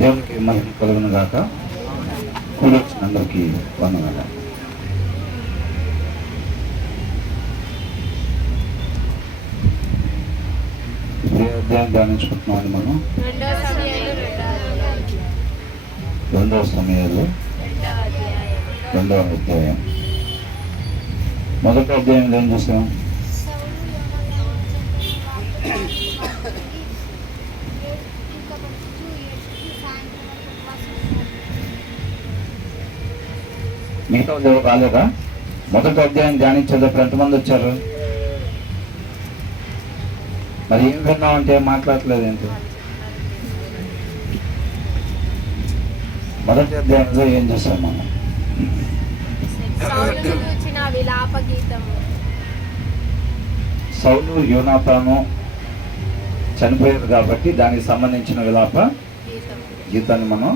దేవునికి మహిమ కలుగును గాక. కూడి వచ్చిన అందరికీ వందనాలు. ఇప్పుడు అధ్యాయం ధ్యానించుకుంటున్నామండి మనం. 2వ సమయాలు 2వ అధ్యాయం. మొదటి అధ్యాయంలో ఏం చూసాం? మిగతా ఎవరు రాలేదా? మొదటి అధ్యాయం ధ్యానించేటప్పుడు ఎంతమంది వచ్చారు? మరి ఏం విన్నామంటే మాట్లాడలేదు ఏంటి? మొదటి అధ్యాయంలో ఏం చేస్తాం మనం? సౌలు యోనాతాను చనిపోయారు కాబట్టి దానికి సంబంధించిన విలాప గీతాన్ని మనం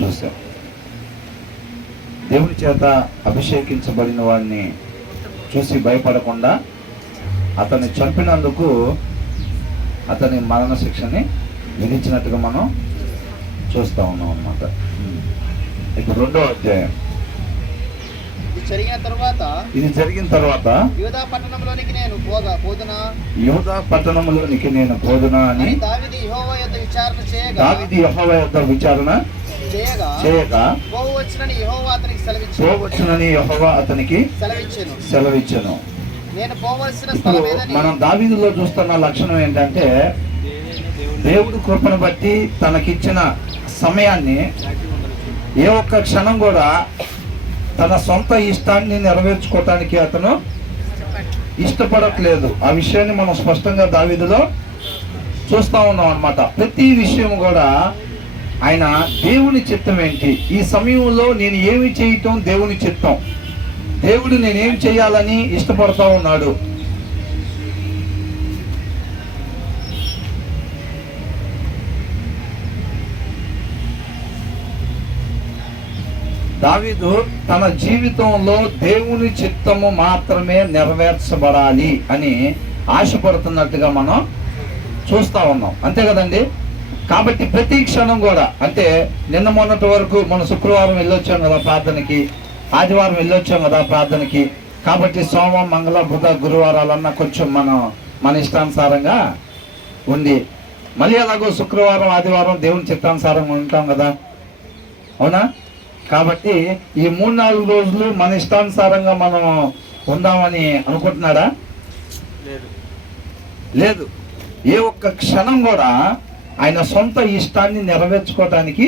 చూసాం. దేవుని చేత అభిషేకించబడిన వాడిని చూసి భయపడకుండా అతన్ని చంపినందుకు అతని మరణ శిక్షని విధించినట్టుగా మనం చూస్తూ ఉన్నాం అన్నమాట. ఇప్పుడు 2వ అధ్యాయం. ఇది జరిగిన తర్వాత యూదా పట్టణంలోనికి నేను పోదునా అని దావీదు యెహోవా యొద్ద విచారణ చేయగా పోవచ్చునని యెహోవా అతనికి సెలవిచ్చెను. మనం దావీదులో చూస్తున్న లక్షణం ఏంటంటే, దేవుడు కృపను బట్టి తనకిచ్చిన సమయాన్ని ఏ ఒక్క క్షణం కూడా తన సొంత ఇష్టాన్ని నెరవేర్చుకోవటానికి అతను ఇష్టపడట్లేదు. ఆ విషయాన్ని మనం స్పష్టంగా దావీదులో చూస్తూ ఉన్నాం అన్నమాట. ప్రతి విషయం కూడా ఆయన దేవుని చిత్తం ఏంటి, ఈ సమయంలో నేను ఏమి చేయటం దేవుని చిత్తం, దేవుడు నేనేం చేయాలని ఇష్టపడతా ఉన్నాడు. దావీదు తన జీవితంలో దేవుని చిత్తము మాత్రమే నెరవేర్చబడాలి అని ఆశపడుతున్నట్టుగా మనం చూస్తా ఉన్నాం. అంతే కదండి. కాబట్టి ప్రతి క్షణం కూడా, అంటే నిన్న మొన్నటి వరకు మన శుక్రవారం వెళ్ళొచ్చాం కదా ప్రార్థనకి, ఆదివారం వెళ్ళొచ్చాం కదా ప్రార్థనకి. కాబట్టి సోమవారం, మంగళ, బుధ, గురువారాలన్నా కొంచెం మన ఇష్టానుసారంగా ఉండి, మళ్ళీ అలాగో శుక్రవారం, ఆదివారం దేవుని చిత్తానుసారంగా ఉంటాం కదా, అవునా? కాబట్టి ఈ 3-4 రోజులు మన ఇష్టానుసారంగా మనం ఉందామని అనుకుంటున్నాడా? లేదు. ఏ ఒక్క క్షణం కూడా ఆయన సొంత ఇష్టాన్ని నెరవేర్చుకోవటానికి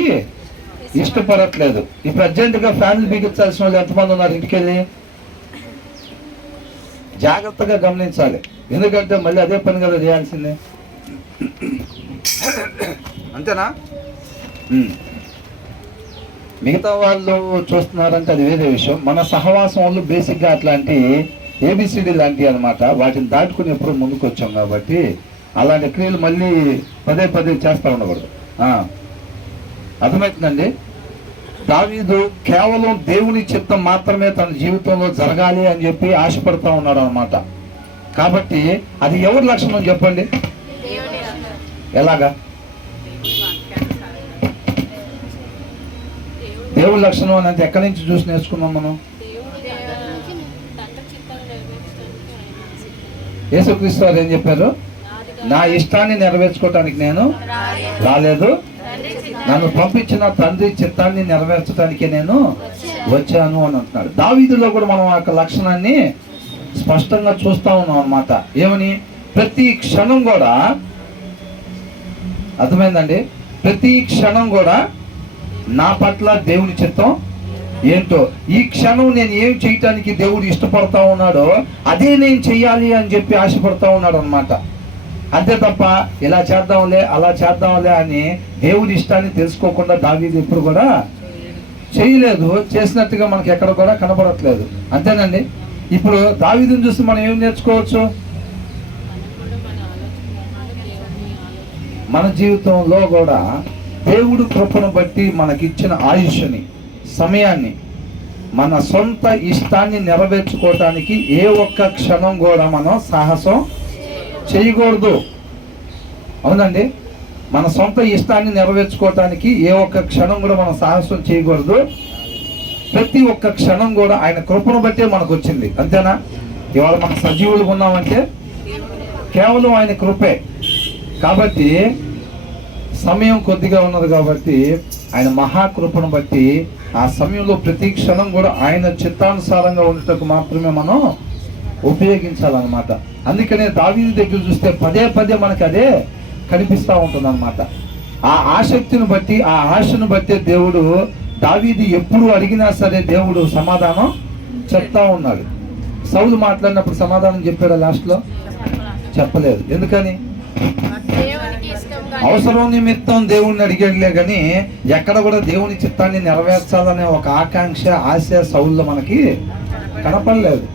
ఇష్టపడట్లేదు. ఇప్పుడు అర్జెంటుగా ఫ్యామిలీ బిగించాల్సిన వాళ్ళు ఎంతమంది ఉన్నారు ఇంటికెళ్ళి? జాగ్రత్తగా గమనించాలి. ఎందుకంటే మళ్ళీ అదే పని కదా చేయాల్సిందే. అంతేనా? మిగతా వాళ్ళు చూస్తున్నారంటే అది వేరే విషయం. మన సహవాసం వాళ్ళు బేసిక్గా అట్లాంటి ఏబిసిడి లాంటివి అనమాట. వాటిని దాటుకుని ఎప్పుడు ముందుకు వచ్చాం కాబట్టి అలాంటి క్రియలు మళ్ళీ పదే చేస్తూ ఉండకూడదు. అర్థమవుతుందండి. దావీదు కేవలం దేవుని చిత్తం మాత్రమే తన జీవితంలో జరగాలి అని చెప్పి ఆశపడుతూ ఉన్నాడు అనమాట. కాబట్టి అది ఎవరి లక్షణం చెప్పండి? ఎలాగా? దేవుడి లక్షణం అనేది ఎక్కడి నుంచి చూసి నేర్చుకున్నాం మనం? యేసుక్రీస్తు వారు ఏం చెప్పారు? నా ఇష్టాన్ని నెరవేర్చుకోవటానికి నేను రాలేదు, నన్ను పంపించిన తండ్రి చిత్తాన్ని నెరవేర్చడానికే నేను వచ్చాను అని అంటున్నాడు. దావీదులో కూడా మనం ఆ లక్షణాన్ని స్పష్టంగా చూస్తా ఉన్నాం అన్నమాట. ఏమని? ప్రతి క్షణం కూడా, అర్థమైందండి, ప్రతి క్షణం కూడా నా పట్ల దేవుని చిత్తం ఏంటో, ఈ క్షణం నేను ఏం చేయటానికి దేవుడు ఇష్టపడతా ఉన్నాడో అదే నేను చెయ్యాలి అని చెప్పి ఆశపడతా ఉన్నాడు అనమాట. అంతే తప్ప ఇలా చేద్దాంలే అలా చేద్దాంలే అని దేవుడి ఇష్టాన్ని తెలుసుకోకుండా దావీదు ఇప్పుడు కూడా చేయలేదు. చేసినట్టుగా మనకి ఎక్కడ కూడా కనబడట్లేదు. అంతేనండి. ఇప్పుడు దావీదుని చూసి మనం ఏం నేర్చుకోవచ్చు? మన జీవితంలో కూడా దేవుడు కృపను బట్టి మనకిచ్చిన ఆయుష్ని, సమయాన్ని మన సొంత ఇష్టాన్ని నెరవేర్చుకోవటానికి ఏ ఒక్క క్షణం కూడా మనం సాహసం చేయకూడదు. అవునండి. మన సొంత ఇష్టాన్ని నెరవేర్చుకోవటానికి ఏ ఒక్క క్షణం కూడా మనం సాహసం చేయకూడదు. ప్రతి ఒక్క క్షణం కూడా ఆయన కృపను బట్టే మనకు వచ్చింది. అంతేనా? ఇవాళ మనం సజీవులుగా ఉన్నామంటే కేవలం ఆయన కృపే. కాబట్టి సమయం కొద్దిగా ఉన్నది కాబట్టి ఆయన మహాకృపను బట్టి ఆ సమయంలో ప్రతి క్షణం కూడా ఆయన చిత్తానుసారంగా ఉండటకు మాత్రమే మనం ఉపయోగించాలన్నమాట. అందుకనే దావీదు దగ్గర చూస్తే పదే పదే మనకి అదే కనిపిస్తూ ఉంటుంది అన్నమాట. ఆ ఆసక్తిని బట్టి, ఆ ఆశను బట్టి దేవుడు దావీదు ఎప్పుడు అడిగినా సరే దేవుడు సమాధానం చెప్తా ఉన్నాడు. సౌలు మాట్లాడినప్పుడు సమాధానం చెప్పాడా? లాస్ట్లో చెప్పలేదు. ఎందుకని? అవసరం నిమిత్తం దేవుణ్ణి అడిగేలే కానీ ఎక్కడ కూడా దేవుని చిత్తాన్ని నెరవేర్చాలనే ఒక ఆకాంక్ష, ఆశ సౌల్లో మనకి కనపడలేదు.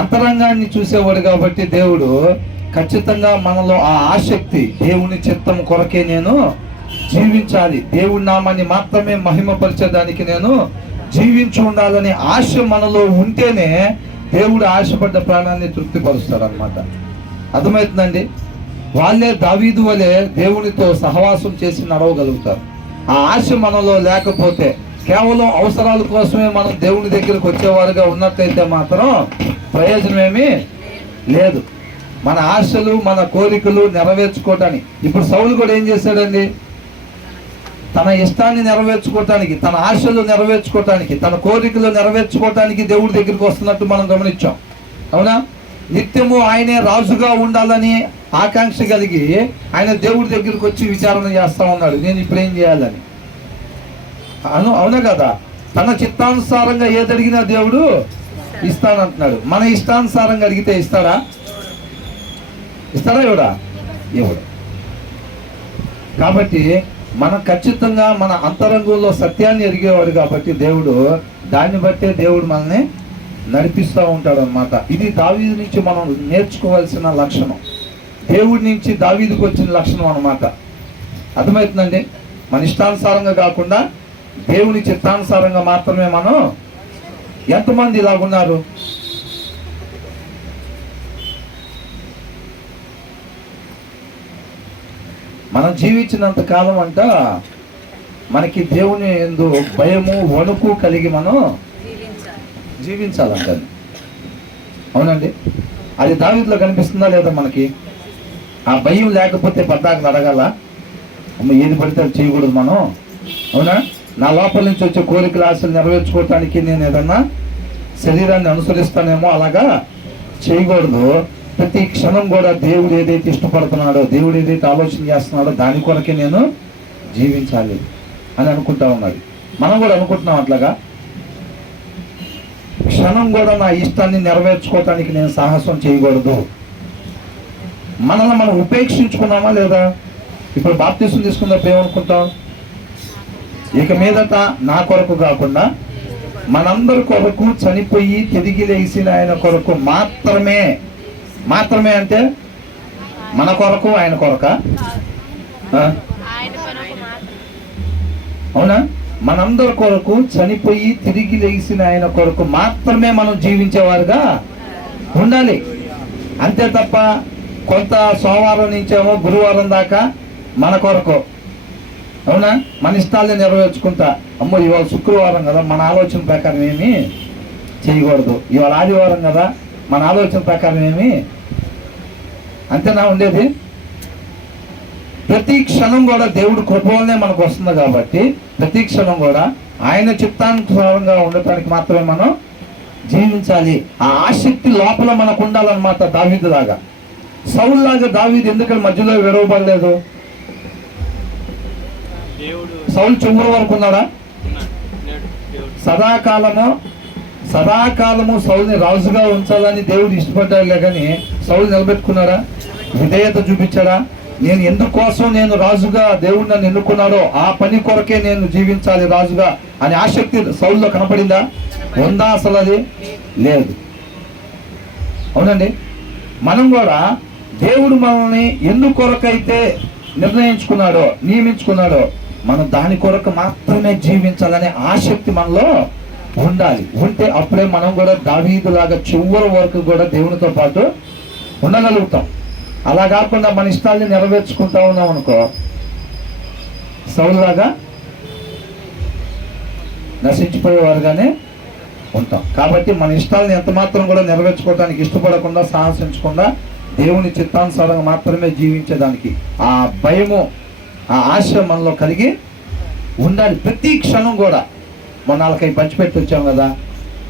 అంతరంగాన్ని చూసేవాడు కాబట్టి దేవుడు ఖచ్చితంగా మనలో ఆ ఆసక్తి, దేవుని చిత్తం కొరకే నేను జీవించాలి, దేవుడి నామాన్ని మాత్రమే మహిమపరిచేదానికి నేను జీవించి ఉండాలనే ఆశ మనలో ఉంటేనే దేవుడు ఆశపడ్డ ప్రాణాన్ని తృప్తిపరుస్తాడు అన్నమాట. అర్థమవుతుందండి? వాళ్ళే దావీదు వలె దేవునితో సహవాసం చేసి నడవగలుగుతారు. ఆ ఆశ మనలో లేకపోతే, కేవలం అవసరాల కోసమే మనం దేవుని దగ్గరకు వచ్చేవారుగా ఉన్నట్లయితే మాత్రం ప్రయోజనం ఏమీ లేదు. మన ఆశలు, మన కోరికలు నెరవేర్చుకోవటానికి ఇప్పుడు సౌలు కూడా ఏం చేశాడండి? తన ఇష్టాన్ని నెరవేర్చుకోవటానికి, తన ఆశలు నెరవేర్చుకోవటానికి, తన కోరికలు నెరవేర్చుకోవటానికి దేవుడి దగ్గరికి వస్తున్నట్టు మనం గమనించాం. అవునా? నిత్యము ఆయనే రాజుగా ఉండాలని ఆకాంక్ష కలిగి ఆయన దేవుడి దగ్గరికి వచ్చి విచారణ చేస్తా ఉన్నాడు, నేను ఇప్పుడు ఏం చేయాలని. అవునా కదా? తన చిత్తానుసారంగా ఏదడిగినా దేవుడు ఇస్తానంటున్నాడు. మన ఇష్టానుసారంగా అడిగితే ఇస్తాడా? ఇస్తాడా? ఇవ్వడు. కాబట్టి మనం ఖచ్చితంగా మన అంతరంగంలో సత్యాన్ని ఎరిగేవాడు కాబట్టి దేవుడు దాన్ని బట్టే దేవుడు మనల్ని నడిపిస్తూ ఉంటాడు అన్నమాట. ఇది దావీదు నుంచి మనం నేర్చుకోవాల్సిన లక్షణం, దేవుడి నుంచి దావీదుకు వచ్చిన లక్షణం అన్నమాట. అర్థమవుతుందండి? మన ఇష్టానుసారంగా కాకుండా దేవుని చిత్తానుసారంగా మాత్రమే మనం. ఎంతమంది ఇలాగున్నారు? మనం జీవించినంత కాలం అంట మనకి దేవుని యందు భయము, వణుకు కలిగి మనం జీవించాలంట. అవునండి? అది దావీదులో కనిపిస్తుందా లేదా మనకి? ఆ భయం లేకపోతే పద్దాకలు అడగాల, ఏది పడితే అది చేయకూడదు మనం. అవునా? నా లోపల నుంచి వచ్చే కోరికల ఆశలు నెరవేర్చుకోవటానికి నేను ఏదన్నా శరీరాన్ని అనుసరిస్తానేమో, అలాగా చేయకూడదు. ప్రతి క్షణం కూడా దేవుడు ఏదైతే ఇష్టపడుతున్నాడో, దేవుడు ఏదైతే ఆలోచన చేస్తున్నాడో దాని కొరకే నేను జీవించాలి అని అనుకుంటా ఉన్నాడు. మనం కూడా అనుకుంటున్నాం అట్లాగా. క్షణం కూడా నా ఇష్టాన్ని నెరవేర్చుకోవటానికి నేను సాహసం చేయకూడదు. మనల్ని మనం ఉపేక్షించుకున్నామా లేదా? ఇప్పుడు బాప్తిసం తీసుకున్నప్పుడు ఏమనుకుంటాం? ఇక మీదట నా కొరకు కాకుండా మనందరి కొరకు చనిపోయి తిరిగి లేచిన ఆయన కొరకు మాత్రమే. మాత్రమే అంటే మన కొరకు, ఆయన కొరక? అవునా? మనందరి కొరకు చనిపోయి తిరిగి లేచిన ఆయన కొరకు మాత్రమే మనం జీవించేవారుగా ఉండాలి. అంతే తప్ప కొంత సోమవారం నుంచేమో గురువారం దాకా మన కొరకు, అవునా, మన ఇష్టాలని నెరవేర్చుకుంటా, అమ్మో ఇవాళ శుక్రవారం కదా మన ఆలోచన ప్రకారం ఏమి చేయకూడదు, ఇవాళ ఆదివారం కదా మన ఆలోచన ప్రకారం ఏమి. అంతేనా ఉండేది? ప్రతి క్షణం కూడా దేవుడు కృప వల్లనే మనకు వస్తుంది కాబట్టి ప్రతి క్షణం కూడా ఆయన చిత్తానుసారంగా ఉండటానికి మాత్రమే మనం జీవించాలి. ఆ ఆసక్తి లోపల మనకు ఉండాలన్నమాట. దావీదు లాగా, సౌలు లాగా దావీదు ఎందుకని మధ్యలో విడవబడలేదు? సౌలు చివరి వరకు ఉన్నాడా? సదాకాలము సౌలుని రాజుగా ఉంచాలని దేవుడు ఇష్టపడ్డాడులే కానీ సౌలు నిలబెట్టుకున్నాడా? విధేయత చూపించాడా? నేను ఎందుకోసం నేను రాజుగా దేవుడు నన్ను ఎన్నుకున్నాడో ఆ పని కొరకే నేను జీవించాలి రాజుగా అనే ఆసక్తి సౌలులో కనపడిందా? ఉందా? అసలు అది లేదు. అవునండి? మనం కూడా దేవుడు మనల్ని ఎందుకొరకైతే నిర్ణయించుకున్నాడో, నియమించుకున్నాడో మనం దాని కొరకు మాత్రమే జీవించాలనే ఆసక్తి మనలో ఉండాలి. ఉంటే అప్పుడే మనం కూడా దావీదు లాగా చివరి వరకు కూడా దేవునితో పాటు ఉండగలుగుతాం. అలా కాకుండా మన ఇష్టాన్ని నెరవేర్చుకుంటా ఉన్నాం అనుకో, సౌలులాగా నశించిపోయేవారుగానే ఉంటాం. కాబట్టి మన ఇష్టాలను ఎంత మాత్రం కూడా నెరవేర్చుకోవడానికి ఇష్టపడకుండా, సాహసించకుండా దేవుని చిత్తానుసారంగా మాత్రమే జీవించేదానికి ఆ భయము, ఆ ఆశ మనలో కలిగి ఉండాలి ప్రతి క్షణం కూడా. మొన్న వాళ్ళకి పంచిపెట్టి వచ్చాం కదా,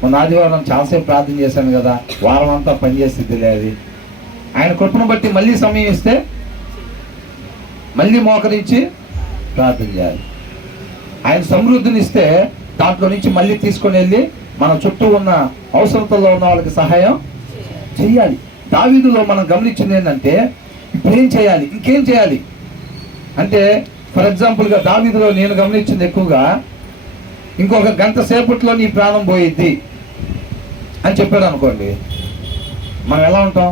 మొన్న ఆదివారం చాలాసేపు ప్రార్థన చేశాను కదా, వారం అంతా పనిచేస్తుంది అది. ఆయన కృపను బట్టి మళ్ళీ సమయం ఇస్తే మళ్ళీ మోకరించి ప్రార్థన చేయాలి. ఆయన సమృద్ధిని ఇస్తే దాంట్లో నుంచి మళ్ళీ తీసుకొని వెళ్ళి మన చుట్టూ ఉన్న అవసరతల్లో ఉన్న వాళ్ళకి సహాయం చేయాలి. దావీదులో మనం గమనించింది ఏంటంటే, ఇప్పుడు ఏం చేయాలి, ఇంకేం చేయాలి అంటే, ఫర్ ఎగ్జాంపుల్గా దావీదులో నేను గమనించింది ఎక్కువగా, ఇంకొక గంట సేపట్లో నీ ప్రాణం పోయిద్ది అని చెప్పాడు అనుకోండి, మనం ఎలా ఉంటాం?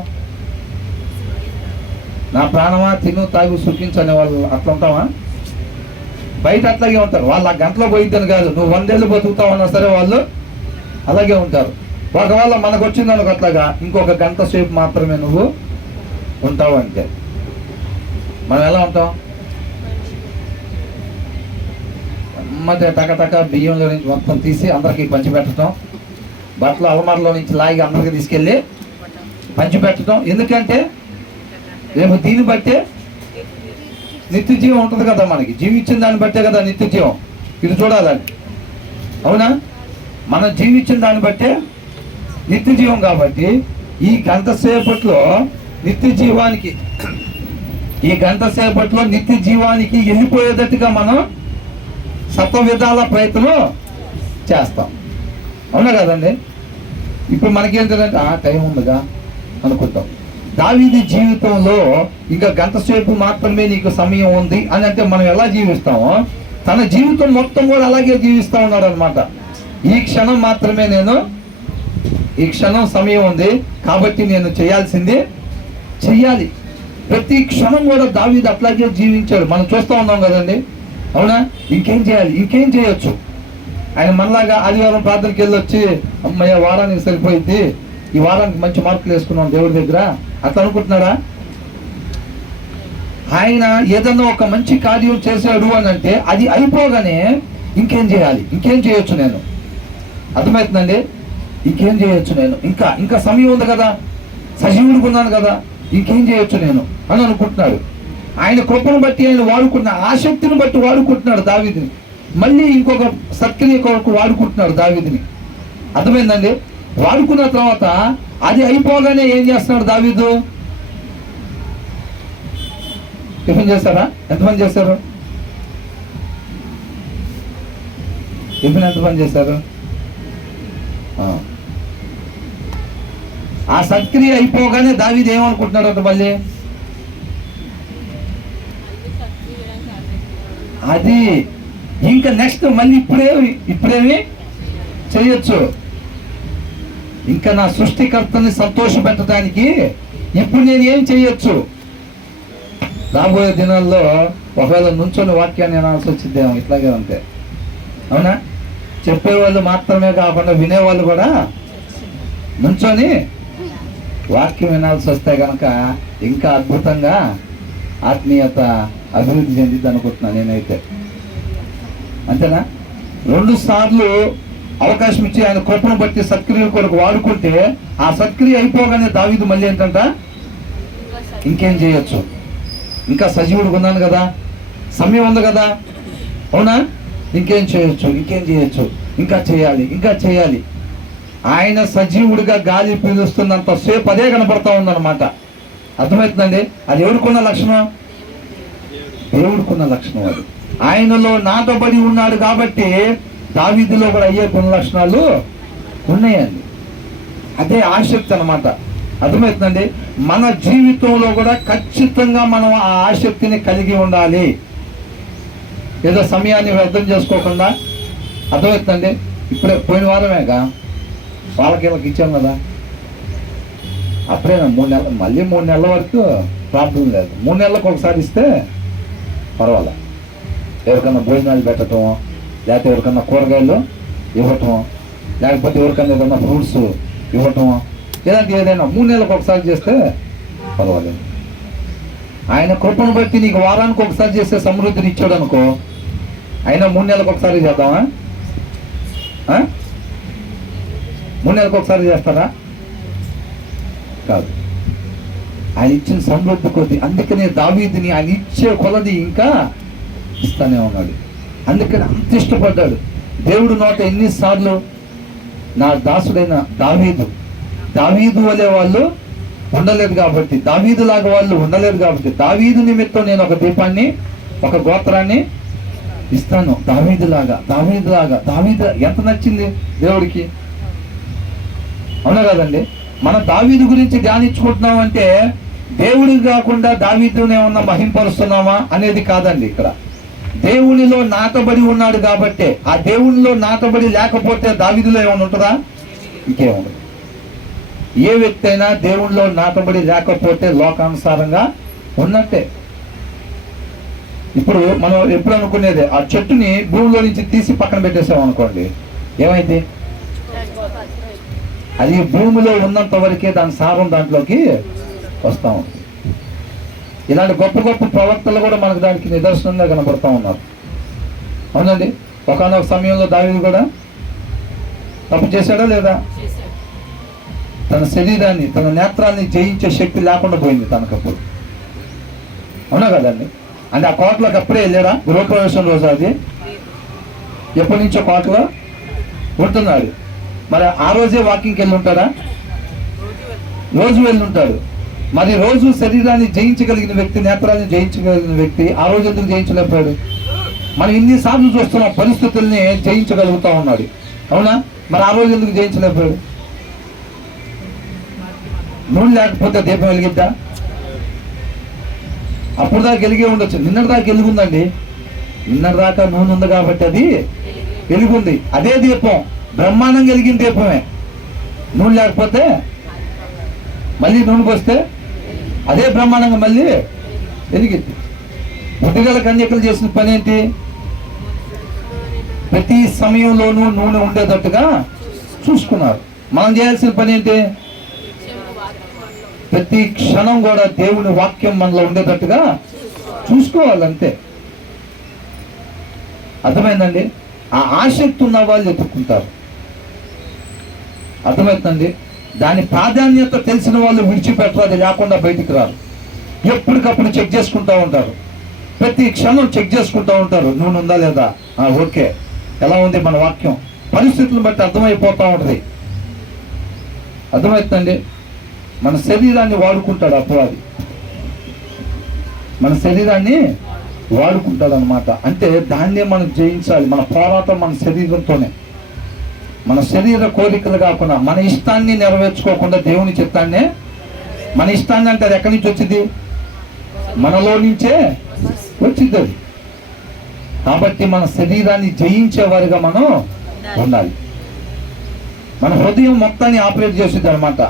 నా ప్రాణమా తిను తాగు సుఖించనే వాళ్ళు అట్లా ఉంటామా? బయట అట్లాగే ఉంటారు. వాళ్ళు ఆ గంటలో పోయిద్దని కాదు, నువ్వు 100 ఏళ్ళు బతుకుతావన్నా సరే వాళ్ళు అలాగే ఉంటారు. ఒకవేళ మనకు వచ్చిందనుకో అట్లాగా, ఇంకొక గంట సేపు మాత్రమే నువ్వు ఉంటావు అంటే మనం ఎలా ఉంటాం? అమ్మటే టకటక బియ్యంలో నుంచి మొత్తం తీసి అందరికీ పంచిపెట్టడం, బట్టలు అలమారలో నుంచి లాగి అందరికీ తీసుకెళ్ళి పంచిపెట్టడం. ఎందుకంటే రేపు దీన్ని బట్టే నిత్య జీవం ఉంటుంది కదా, మనకి జీవించిన దాన్ని బట్టే కదా నిత్య జీవం. ఇది చూడాలని, అవునా? మనం జీవించిన దాన్ని బట్టే నిత్య జీవం. కాబట్టి ఈ గంట సేపట్లో నిత్య జీవానికి, ఈ గంట సేపట్లో నిత్య జీవానికి వెళ్ళిపోయేటట్టుగా మనం సత్వ విధాల ప్రయత్నం చేస్తాం, అవునా కదండి? ఇప్పుడు మనకేంటంటే టైం ఉందిగా అనుకుంటాం. దావీదు జీవితంలో ఇంకా గంట సేపు మాత్రమే నీకు సమయం ఉంది అని అంటే మనం ఎలా జీవిస్తామో, తన జీవితం మొత్తం కూడా అలాగే జీవిస్తూ ఉన్నాడు అనమాట. ఈ క్షణం మాత్రమే నేను, ఈ క్షణం సమయం ఉంది కాబట్టి నేను చేయాల్సింది చెయ్యాలి. ప్రతి క్షణం కూడా దావీదు అట్లాగే జీవించాడు. మనం చూస్తూ ఉన్నాం కదండి, అవునా? ఇంకేం చేయాలి, ఇంకేం చేయొచ్చు. ఆయన మనలాగా ఆదివారం ప్రార్థనకి వెళ్ళి వచ్చి, అమ్మయ్య వారానికి సరిపోయింది, ఈ వారానికి మంచి మార్కులు వేసుకున్నాం దేవుడి దగ్గర అట్లా అనుకుంటున్నాడా? ఆయన ఏదన్నా ఒక మంచి కార్యం చేశాడు అని అంటే అది అయిపోగానే ఇంకేం చేయాలి, ఇంకేం చేయొచ్చు నేను, అర్థమవుతుందండి? ఇంకేం చేయొచ్చు నేను, ఇంకా సమయం ఉంది కదా, సజీవుడిగా ఉన్నాను కదా, ఇంకేం చేయొచ్చు నేను అని అనుకుంటున్నాడు. ఆయన కృపను బట్టి ఆయన వాడుకుంటున్నాడు, ఆసక్తిని బట్టి వాడుకుంటున్నాడు దావీదుని. మళ్ళీ ఇంకొక సత్క్రియ కొరకు వాడుకుంటున్నాడు దావీదుని, అర్థమైందండి? వాడుకున్న తర్వాత అది అయిపోగానే ఏం చేస్తున్నాడు దావీదు? టిఫిన్ చేశారా? ఎంతమంది చేశారు టిఫిన్? ఎంతమంది చేశారు? ఆ సత్క్రియ అయిపోగానే దావీదు ఏమనుకుంటున్నాడు అంటే మళ్ళీ అది ఇంకా నెక్స్ట్ మళ్ళీ ఇప్పుడేమి చేయొచ్చు, ఇంకా నా సృష్టికర్తని సంతోష పెట్టడానికి ఇప్పుడు నేను ఏం చేయొచ్చు. రాబోయే దినాల్లో ఒకవేళ నుంచొని వాక్యాన్ని వినాల్సి వచ్చిద్దేమో, ఇట్లాగే ఉంటే, అవునా? చెప్పేవాళ్ళు మాత్రమే కాకుండా వినేవాళ్ళు కూడా నుంచొని వాక్యం వినాల్సి వస్తే కనుక ఇంకా అద్భుతంగా ఆత్మీయత అభివృద్ధి చెందిద్ది అనుకుంటున్నాను నేనైతే. అంతేనా? 2 సార్లు అవకాశం ఇచ్చి ఆయన కృపను బట్టి సత్క్రియ కొరకు వాడుకుంటే ఆ సత్క్రియ అయిపోగానే దావీదు మళ్ళీ ఏంటంట, ఇంకేం చేయొచ్చు, ఇంకా సజీవుడిగా ఉన్నాను కదా, సమయం ఉంది కదా, అవునా? ఇంకేం చేయొచ్చు, ఇంకా చేయాలి. ఆయన సజీవుడిగా గాలి పీలుస్తున్నంత సేపు అదే కనపడతా ఉందన్నమాట. అర్థమవుతుందండి? అది ఎవరికున్న లక్షణం? దేవుడికున్న లక్షణం. అది ఆయనలో నాటబడి ఉన్నాడు కాబట్టి దావీదులో కూడా అయ్యే కొన్ని లక్షణాలు ఉన్నాయండి. అదే ఆసక్తి అన్నమాట. అర్థమవుతుందండి? మన జీవితంలో కూడా ఖచ్చితంగా మనం ఆ ఆసక్తిని కలిగి ఉండాలి, ఏదో సమయాన్ని వ్యర్థం చేసుకోకుండా. అర్థమవుతుందండి? ఇప్పుడే పోయిన వారమేగా వాళ్ళకి ఇచ్చాం కదా, అప్పుడే 3 నెలలు, మళ్ళీ 3 నెలల వరకు ప్రాబ్లం లేదు. 3 నెలలకు ఒకసారి ఇస్తే పర్వాలే. ఎవరికన్నా భోజనాలు పెట్టడం, లేకపోతే ఎవరికన్నా కూరగాయలు ఇవ్వటం, లేకపోతే ఎవరికన్నా ఏదన్నా ఫ్రూట్స్ ఇవ్వటం, ఇలాంటి ఏదైనా 3 నెలలకు ఒకసారి చేస్తే పర్వాలేదు. ఆయన కృపను బట్టి నీకు వారానికి ఒకసారి చేసే సమృద్ధిని ఇచ్చాడు అనుకో, అయినా 3 నెలలకు ఒకసారి చేద్దామా? 3 నెలలకు ఒకసారి చేస్తారా? కాదు. ఆయన ఇచ్చిన సమృద్ధి కొద్ది, అందుకనే దావీదుని ఆయన ఇచ్చే కొలది ఇంకా ఇస్తానే ఉన్నాడు. అందుకని అంత ఇష్టపడ్డాడు. దేవుడు నోట ఎన్నిసార్లు నా దాసుడైన దావీదు వలే వాళ్ళు ఉండలేదు కాబట్టి, దావీదు లాగా వాళ్ళు ఉండలేదు కాబట్టి, దావీదు నిమిత్తం నేను ఒక దీపాన్ని, ఒక గోత్రాన్ని ఇస్తాను. దావీదు ఎంత నచ్చింది దేవుడికి, అవునా కదండి? మన దావీదు గురించి ధ్యానించుకుంటున్నాం అంటే దేవుడికి కాకుండా దావీదుని ఏమన్నా మహింపరుస్తున్నామా అనేది కాదండి. ఇక్కడ దేవునిలో నాటబడి ఉన్నాడు కాబట్టి, ఆ దేవునిలో నాటబడి లేకపోతే దావీదులో ఏమైనా ఉంటుందా? ఇంకేముండదు. ఏ వ్యక్తి అయినా దేవునిలో నాటబడి లేకపోతే లోకానుసారంగా ఉన్నట్టే. ఇప్పుడు మనం ఎప్పుడు అనుకునేది, ఆ చెట్టుని భూమిలో నుంచి తీసి పక్కన పెట్టేసాం అనుకోండి, ఏమైంది? అది భూమిలో ఉన్నంత వరకే దాని సారం దాంట్లోకి వస్తూ ఉంది. ఇలాంటి గొప్ప గొప్ప ప్రవక్తలు కూడా మనకు దానికి నిదర్శనంగా కనబడుతూ ఉన్నారు. అవునండి. ఒకానొక సమయంలో దావీదు కూడా తప్పు చేశాడా లేదా? తన శరీరాన్ని, తన నేత్రాన్ని జయించే శక్తి లేకుండా పోయింది తనకప్పుడు, అవునా కదండి? అంటే ఆ కోటలోకి అప్పుడే వెళ్ళాడా? గృహప్రవేశం రోజు అది ఎప్పటి నుంచో కోటలో ఉంటున్నాడు. మరి ఆ రోజే వాకింగ్కి వెళ్ళి ఉంటాడా? రోజు వెళ్ళి ఉంటాడు. మరి రోజు శరీరాన్ని జయించగలిగిన వ్యక్తి, నేత్రాన్ని జయించగలిగిన వ్యక్తి ఆ రోజు ఎందుకు జయించలేకపోయాడు? మనం ఇన్నిసార్లు చూస్తున్నాం పరిస్థితుల్ని జయించగలుగుతా ఉన్నాడు, అవునా? మరి ఆ రోజు ఎందుకు జయించలేకపోయాడు? నూనె లేకపోతే దీపం వెలిగిద్దా? అప్పుడు దాకా వెలిగే ఉండొచ్చు. నిన్నటి దాకా వెలుగుందండి. నిన్నటి దాకా నూనె ఉంది కాబట్టి అది వెలుగుంది. అదే దీపం బ్రహ్మాండంగా వెలిగిన దీపమే. నూనె లేకపోతే మళ్ళీ నూనె పోస్తే అదే బ్రహ్మాండంగా మళ్ళీ వెలిగింది. బుద్ధిగల కన్యకలు చేసిన పని ఏంటి? ప్రతి సమయంలోనూ నూనె ఉండేటట్టుగా చూసుకున్నారు. మనం చేయాల్సిన పని ఏంటి? ప్రతి క్షణం కూడా దేవుని వాక్యం మనలో ఉండేటట్టుగా చూసుకోవాలంతే. అర్థమైందండి? ఆ ఆసక్తి ఉన్న వాళ్ళు ఎత్తుక్కుంటారు. అర్థమవుతుందండి? దాని ప్రాధాన్యత తెలిసిన వాళ్ళు విడిచిపెట్టరు, అది లేకుండా బయటికి రారు. ఎప్పటికప్పుడు చెక్ చేసుకుంటూ ఉంటారు. ప్రతి క్షణం చెక్ చేసుకుంటూ ఉంటారు, నూనె ఉందా లేదా, ఓకే, ఎలా ఉంది మన వాక్యం, పరిస్థితులను బట్టి అర్థమైపోతూ ఉంటుంది. అర్థమవుతుందండి? మన శరీరాన్ని వాడుకుంటాడు అపవాది, మన శరీరాన్ని వాడుకుంటాడు అనమాట. అంటే దాన్నే మనం జయించాలి. మన పోరాటం మన శరీరంతోనే. మన శరీర కోరికలు కాకుండా, మన ఇష్టాన్ని నెరవేర్చుకోకుండా దేవుని చిత్తాన్నే, మన ఇష్టాన్ని అంటే అది ఎక్కడి నుంచి వచ్చింది? మనలో నుంచే వచ్చింది అది. కాబట్టి మన శరీరాన్ని జయించేవారిగా మనం ఉండాలి. మన హృదయం మొత్తాన్ని ఆపరేట్ చేస్తుంది అనమాట.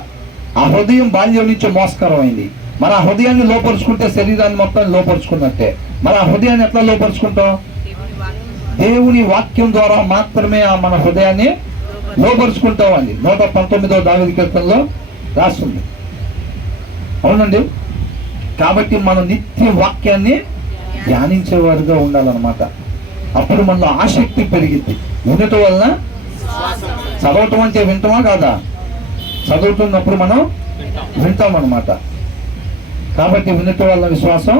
ఆ హృదయం బాల్యం నుంచి మోసకరమైంది. మరి ఆ హృదయాన్ని లోపరుచుకుంటే శరీరాన్ని మొత్తాన్ని లోపరుచుకున్నట్టే. మరి ఆ హృదయాన్ని ఎట్లా లోపరుచుకుంటాం? దేవుని వాక్యం ద్వారా మాత్రమే ఆ మన హృదయాన్ని లోపరుచుకుంటామండి. 119వ దావీదు కీర్తనలో రాస్తుంది, అవునండి. కాబట్టి మనం నిత్య వాక్యాన్ని ధ్యానించేవారుగా ఉండాలన్నమాట. అప్పుడు మనలో ఆసక్తి పెరిగింది. వినటం వలన, చదవటం అంటే వింటామా కాదా? చదువుతున్నప్పుడు మనం వింటామన్నమాట. కాబట్టి వినటం వల్ల విశ్వాసం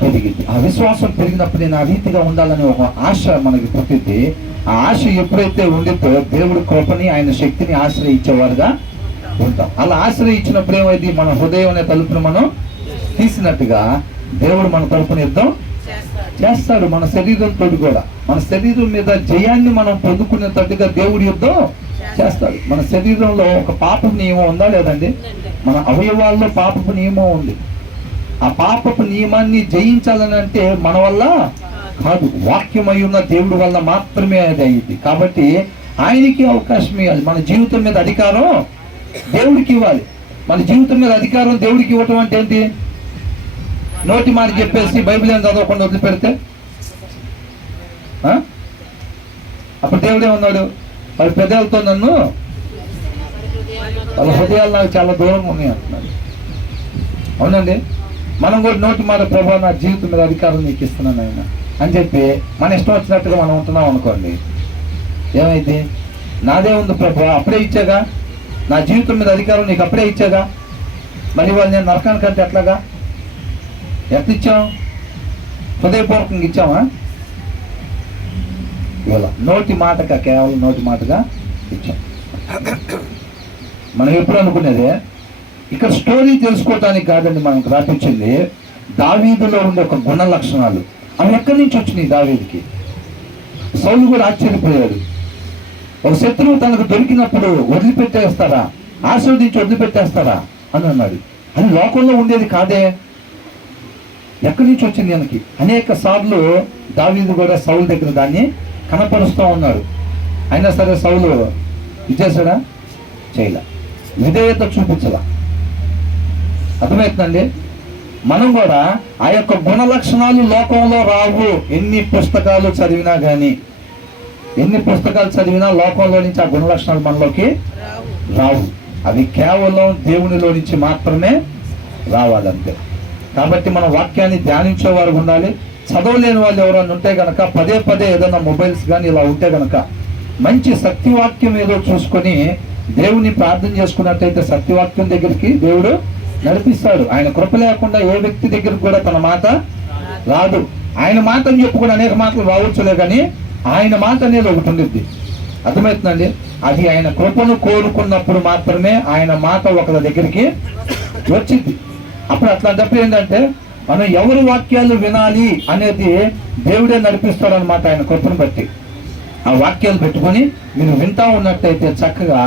పెరిగింది. ఆ విశ్వాసం పెరిగినప్పుడు నేను ఆ రీతిగా ఉండాలని ఒక ఆశ మనకి పుట్టింది. ఆ ఆశ ఎప్పుడైతే ఉండితో దేవుడి కృపని, ఆయన శక్తిని ఆశ్రయించేవారుగా ఉంటాం. అలా ఆశ్రయించినప్పుడు ఏమైంది? మన హృదయం అనే తలుపును మనం తీసినట్టుగా దేవుడు మన తలుపుని యుద్ధం చేస్తాడు. మన శరీరంతో కూడా, మన శరీరం మీద జయాన్ని మనం పొందుకునేటట్టుగా దేవుడి యుద్ధం చేస్తాడు. మన శరీరంలో ఒక పాపపు నియమం ఉందా లేదండి? మన అవయవాల్లో పాపపు నియమం ఉంది. ఆ పాపపు నియమాన్ని జయించాలని అంటే మన వల్ల కాదు, వాక్యమై ఉన్న దేవుడి వల్ల మాత్రమే అది అయ్యింది. కాబట్టి ఆయనకి అవకాశం ఇవ్వాలి. మన జీవితం మీద అధికారం దేవుడికి ఇవ్వాలి. మన జీవితం మీద అధికారం దేవుడికి ఇవ్వటం అంటే ఏంటి? నోటి మాట చెప్పేసి బైబిల్ ఏం చదవకుండా వదిలిపెడితే అప్పుడు దేవుడే ఉన్నాడు, వాళ్ళ పెద్దలతో నన్ను, వాళ్ళ హృదయాలు నాకు చాలా దూరంగా ఉన్నాయి అంటున్నాడు. అవునండి. మనం కూడా నోటి మాట, ప్రభా నా జీవితం మీద అధికారం నీకు ఇస్తున్నాను ఆయన, అని చెప్పి మన ఇష్టం వచ్చినట్టుగా మనం ఉంటున్నాం అనుకోండి, ఏమైంది? నాదే ఉంది ప్రభు, అప్పుడే ఇచ్చాగా, నా జీవితం మీద అధికారం నీకు అప్పుడే ఇచ్చాగా, మరి వాళ్ళు నేను నరకానికంటే ఎట్లాగా? ఎట్లా ఇచ్చాం? హృదయపూర్వకంగా ఇచ్చామా? ఇవాళ నోటి మాటగా, కేవలం నోటి మాటగా ఇచ్చాం. మనం ఎప్పుడు అనుకునేదే, ఇక్కడ స్టోరీ తెలుసుకోవటానికి కాదండి మనకు రాపించింది. దావీదులో ఉండే ఒక గుణ లక్షణాలు, అవి ఎక్కడి నుంచి వచ్చినాయి దావీదుకి? సౌలు కూడా ఆశ్చర్యపోయాడు. ఒక శత్రువు తనకు దొరికినప్పుడు వదిలిపెట్టేస్తారా, ఆశీర్వదించి వదిలిపెట్టేస్తారా అని అన్నాడు. అది లోకంలో ఉండేది కాదే, ఎక్కడి నుంచి వచ్చింది మనకి? అనేక సార్లు దావీదు కూడా సౌలు దగ్గర దాన్ని కనపరుస్తూ ఉన్నాడు. అయినా సరే సౌలు ఇచ్చేసాడా? చేయలే, విధేయత చూపించలా. అర్థమవుతుందండి? మనం కూడా ఆ యొక్క గుణ లక్షణాలు లోకంలో రావు. ఎన్ని పుస్తకాలు చదివినా కానీ, ఎన్ని పుస్తకాలు చదివినా లోకంలో నుంచి ఆ గుణ లక్షణాలు మనలోకి రావు. అవి కేవలం దేవునిలో నుంచి మాత్రమే రావాలంతే. కాబట్టి మన వాక్యాన్ని ధ్యానించేవారు ఉండాలి. చదవలేని వాళ్ళు ఎవరైనా ఉంటే కనుక పదే పదే ఏదైనా మొబైల్స్ కానీ ఇలా ఉంటే కనుక మంచి సత్యవాక్యం ఏదో చూసుకొని దేవుని ప్రార్థన చేసుకున్నట్టయితే సత్యవాక్యం దగ్గరికి దేవుడు నడిపిస్తాడు. ఆయన కృప లేకుండా ఏ వ్యక్తి దగ్గరికి కూడా తన మాట రాదు. ఆయన మాట అని చెప్పుకుని అనేక మాటలు రావచ్చులే, కానీ ఆయన మాట అనేది ఒకటి ఉండిద్ది. అర్థమవుతుందండి? అది ఆయన కృపను కోరుకున్నప్పుడు మాత్రమే ఆయన మాట ఒకరి దగ్గరికి వచ్చింది. అప్పుడు అట్లాంటప్పుడు ఏంటంటే మనం ఎవరు వాక్యాలు వినాలి అనేది దేవుడే నడిపిస్తాడు అనమాట, ఆయన కృపను బట్టి. ఆ వాక్యాలు పెట్టుకొని మీరు వింటా ఉన్నట్టయితే చక్కగా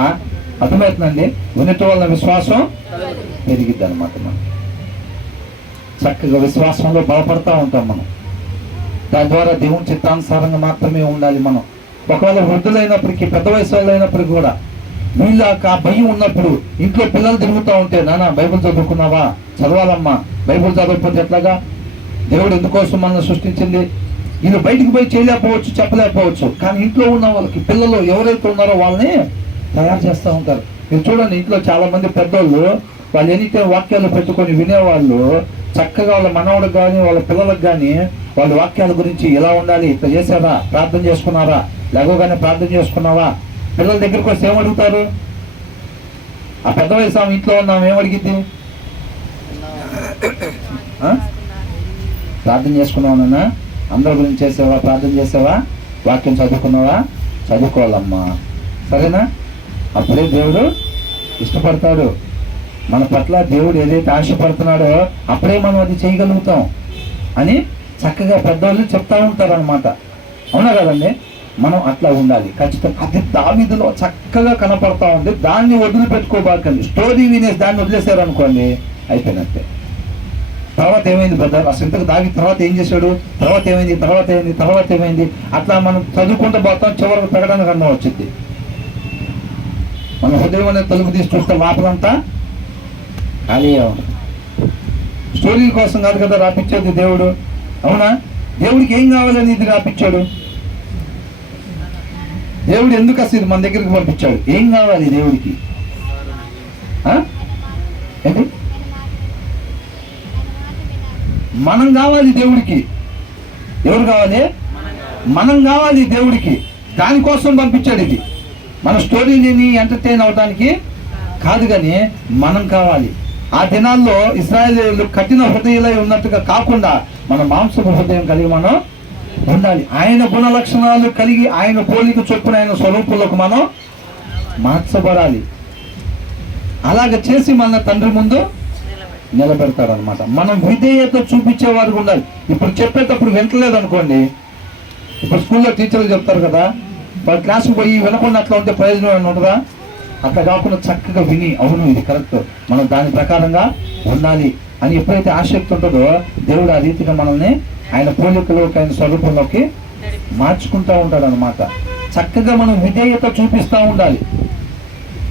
అర్థమవుతుందండి, వినటం వల్ల విశ్వాసం పెరిగిద్ది అనమాట. మనం చక్కగా విశ్వాసంలో బలపడతా ఉంటాం. మనం దాని ద్వారా దేవుని చిత్తానుసారంగా మాత్రమే ఉండాలి. మనం ఒకవేళ వృద్ధులైనప్పటికీ, పెద్ద వయసు వాళ్ళు అయినప్పటికీ కూడా వీళ్ళకి ఆ భయం ఉన్నప్పుడు ఇంట్లో పిల్లలు తిరుగుతూ ఉంటే, నాన్న బైబిల్ చదువుకున్నావా? చదవాలమ్మా. బైబిల్ చదవకపోతే ఎట్లాగా? దేవుడు ఎందుకోసం మనల్ని సృష్టించింది? వీళ్ళు బయటికి పోయి చేయలేకపోవచ్చు, చెప్పలేకపోవచ్చు, కానీ ఇంట్లో ఉన్న వాళ్ళకి, పిల్లలు ఎవరైతే ఉన్నారో వాళ్ళని తయారు చేస్తూ ఉంటారు. మీరు చూడండి, ఇంట్లో చాలా మంది పెద్దోళ్ళు వాళ్ళు ఎన్నితే వాక్యాలు పెట్టుకొని వినేవాళ్ళు చక్కగా వాళ్ళ మనవడికి కానీ వాళ్ళ పిల్లలకు కానీ వాళ్ళ వాక్యాల గురించి ఎలా ఉండాలి, ఇట్లా చేశారా, ప్రార్థన చేసుకున్నారా, లేకపోగానే ప్రార్థన చేసుకున్నావా, పిల్లల దగ్గరికి వస్తే ఏమడుగుతారు? ఆ పెద్ద వయసు ఆమె ఇంట్లో ఉన్నాం ఏమడిగిద్ది? ప్రార్థన చేసుకున్నావు నాన్న, అందరి గురించి చేసావా, ప్రార్థన చేసావా, వాక్యం చదువుకున్నావా? చదువుకోవాలమ్మా, సరేనా? అప్పుడే దేవుడు ఇష్టపడతాడు. మన పట్ల దేవుడు ఏదైతే ఆశపడుతున్నాడో అప్పుడే మనం అది చేయగలుగుతాం అని చక్కగా పెద్దవాళ్ళు చెప్తా ఉంటారు అనమాట. అవునా కదండి? మనం అట్లా ఉండాలి ఖచ్చితంగా. అది దావీదులో చక్కగా కనపడతా ఉంది. దాన్ని వదిలిపెట్టుకోబాకండి. స్టోరీ వినేసి దాన్ని వదిలేశారు అనుకోండి, అయిపోయినట్టే. తర్వాత ఏమైంది బ్రదర్, అసలు ఇంతకు దావీదు తర్వాత ఏం చేశాడు, తర్వాత ఏమైంది, తర్వాత ఏమైంది, తర్వాత ఏమైంది, అట్లా మనం చదువుకుంటూ పోతాం. చివరికి పెరగడానికి అన్నం వచ్చింది. మన హృదయం అనేది తలుపు తీసి చూస్తే లోపలంతా ఖాళీ. స్టోరీల కోసం కాదు కదా రాపించేది దేవుడు, అవునా? దేవుడికి ఏం కావాలని ఇది రాపించాడు? దేవుడు ఎందుకు అసలు మన దగ్గరికి పంపించాడు? ఏం కావాలి దేవుడికి? ఏంటి? మనం కావాలి దేవుడికి. ఎవరు కావాలి? మనం కావాలి దేవుడికి. దానికోసం పంపించాడు. ఇది మన స్టోరీని ఎంటర్టైన్ అవడానికి కాదు, కానీ మనం కావాలి. ఆ దినాల్లో ఇశ్రాయేలీయులు కఠిన హృదయాలై ఉన్నట్టుగా కాకుండా మన మాంసపు హృదయం కలిగి మనం ఉండాలి. ఆయన గుణ లక్షణాలు కలిగి ఆయన పోలిక చొప్పున ఆయన స్వరూపులకు మనం మార్చబడాలి. అలాగ చేసి మన తండ్రి ముందు నిలబెడతారు అనమాట. మనం విధేయత చూపించేవారు ఉండాలి. ఇప్పుడు చెప్పేటప్పుడు వింటలేదు అనుకోండి, ఇప్పుడు స్కూల్లో టీచర్లు చెప్తారు కదా, వాళ్ళ క్లాసుకు పోయి వినకుండా అట్లా ఉంటే ప్రయోజనం ఏమైనా ఉంటుందా? అట్లా కాకుండా చక్కగా విని, అవును ఇది కరెక్ట్, మనం దాని ప్రకారంగా ఉండాలి అని ఎప్పుడైతే ఆసక్తి ఉంటుందో దేవుడు ఆ రీతిగా మనల్ని ఆయన పోలికలోకి, ఆయన స్వరూపంలోకి మార్చుకుంటూ ఉంటాడు అనమాట. చక్కగా మనం విధేయత చూపిస్తూ ఉండాలి.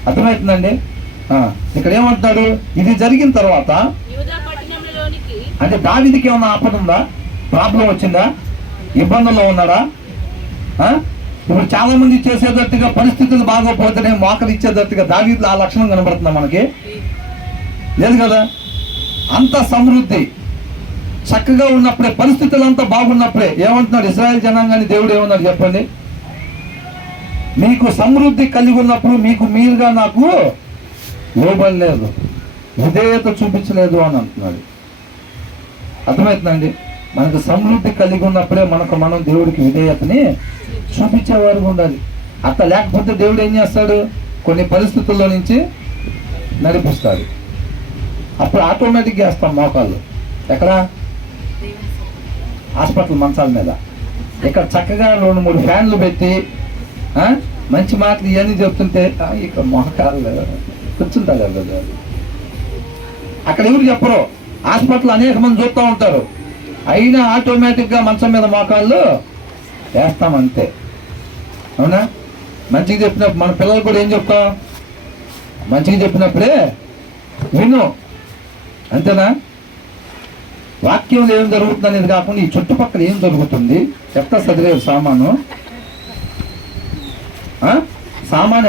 అర్థమవుతుందండి? ఇక్కడ ఏమంటున్నాడు? ఇది జరిగిన తర్వాత అంటే దావీదుకి ఏమన్నా ఆపద ఉందా? ప్రాబ్లం వచ్చిందా? ఇబ్బందుల్లో ఉన్నాడా? ఇప్పుడు చాలా మంది చేసేటట్టుగా పరిస్థితులు బాగోపోతేనే మోకలు ఇచ్చేటట్టుగా దావీదులో ఆ లక్షణం కనబడుతుందా మనకి? లేదు కదా. అంత సమృద్ధి, చక్కగా ఉన్నప్పుడే, పరిస్థితులంతా బాగున్నప్పుడే ఏమంటున్నాడు ఇశ్రాయేల్ జనాంగాన్ని దేవుడు ఏమన్నాడు చెప్పండి? మీకు సమృద్ధి కలిగి ఉన్నప్పుడు మీకు మీరుగా నాకు లోబడలేదు, విధేయత చూపించలేదు అని అంటున్నాడు. అర్థమవుతుందండి? మనకు సమృద్ధి కలిగి ఉన్నప్పుడే మనం దేవుడికి విధేయతని చూపించేవారు ఉండాలి. అట్లా లేకపోతే దేవుడు ఏం చేస్తాడు? కొన్ని పరిస్థితుల్లో నుంచి నడిపిస్తాడు. అప్పుడు ఆటోమేటిక్గా వేస్తాం మోకాళ్ళు. ఎక్కడ? హాస్పిటల్ మంచాల మీద. ఇక్కడ చక్కగా 2-3 ఫ్యాన్లు పెట్టి మంచి మాటలు ఇవన్నీ చెప్తుంటే ఇక్కడ మోకాళ్ళు కూర్చుంటారు కదా. అక్కడ ఎవరు చెప్పరు. హాస్పిటల్ అనేక మంది చూస్తూ ఉంటారు, అయినా ఆటోమేటిక్గా మంచం మీద మోకాళ్ళు వేస్తామంతే. అవునా? మంచిగా చెప్పినప్పుడు మన పిల్లలు కూడా ఏం చెప్తాం? మంచిగా చెప్పినప్పుడే విను, అంతేనా? వాక్యంలో ఏం జరుగుతుంది అనేది కాకుండా ఈ చుట్టుపక్కల ఏం జరుగుతుంది, ఎట్లా చదివారు సామాను,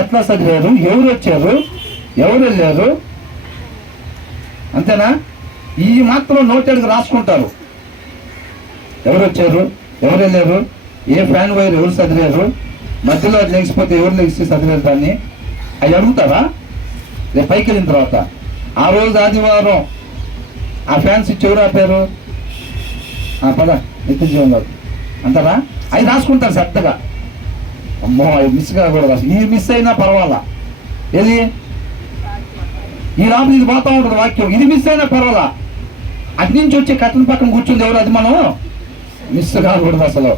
ఎట్లా చదివారు, ఎవరు వచ్చారు, ఎవరు వెళ్ళారు, అంతేనా? ఈ మాత్రం నోటెడుగు రాసుకుంటారు. ఎవరు వచ్చారు, ఎవరు వెళ్ళారు, ఏ ఫ్యాన్ వైర్ ఎవరు చదివారు, మధ్యలో అది లెగిసిపోతే ఎవరు లెగిసి చదివారు, దాన్ని అవి అడుగుతారా? రేపు పైకి వెళ్ళిన తర్వాత ఆ రోజు ఆదివారం ఆ ఫ్యాన్స్ ఇచ్చి ఎవరు ఆపారు? పద నిత్య జీవం కాదు అంటారా? అవి రాసుకుంటారు శ్రద్ధగా. అమ్మో అవి మిస్ కాకూడదు, అసలు ఇది మిస్ అయినా పర్వాలా. ఏది ఈ రాబు ఇది పోతా ఉంటుంది వాక్యం, ఇది మిస్ అయినా పర్వాలా. అటు నుంచి వచ్చి కట్టల పక్కన కూర్చుంది ఎవరు, అది మనం మిస్ కాకూడదు అసలు.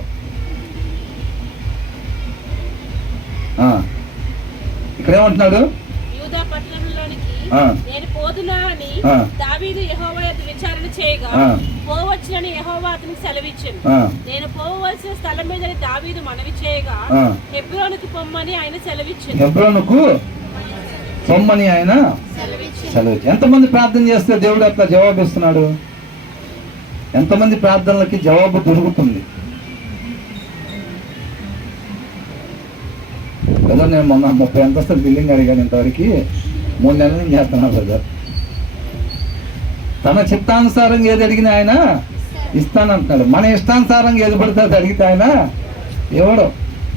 ఇక్కడ ఏమంటున్నాడు? నేను పోదునా అని దావీదు యెహోవా యొద్ద విచారణ చేయగా పోవచ్చునని యెహోవా అతనికి సెలవిచ్చెను. నేను పోవలసిన స్థలం మీద దావీదు మనవి చేయగా హెబ్రోనుకు పొమ్మని ఆయన సెలవిచ్చెను. హెబ్రోనుకు పొమ్మని ఆయన సెలవిచ్చి. ఎంతమంది ప్రార్థన చేస్తే దేవుడు అట్లా జవాబిస్తున్నాడు? ఎంతమంది ప్రార్థనలకి జవాబు దొరుకుతుంది? ఏదో నేను మొన్న 30 అంతస్తుల బిల్డింగ్ అడిగాను, ఇంతవరకు 3 నెలల నుంచి చేస్తున్నాను బ్రదర్. తన చిత్తానుసారంగా ఏది అడిగినా ఆయన ఇస్తానంటున్నాడు. మన ఇష్టానుసారంగా ఏది పడితే అది అడిగితే ఆయన ఎవడో.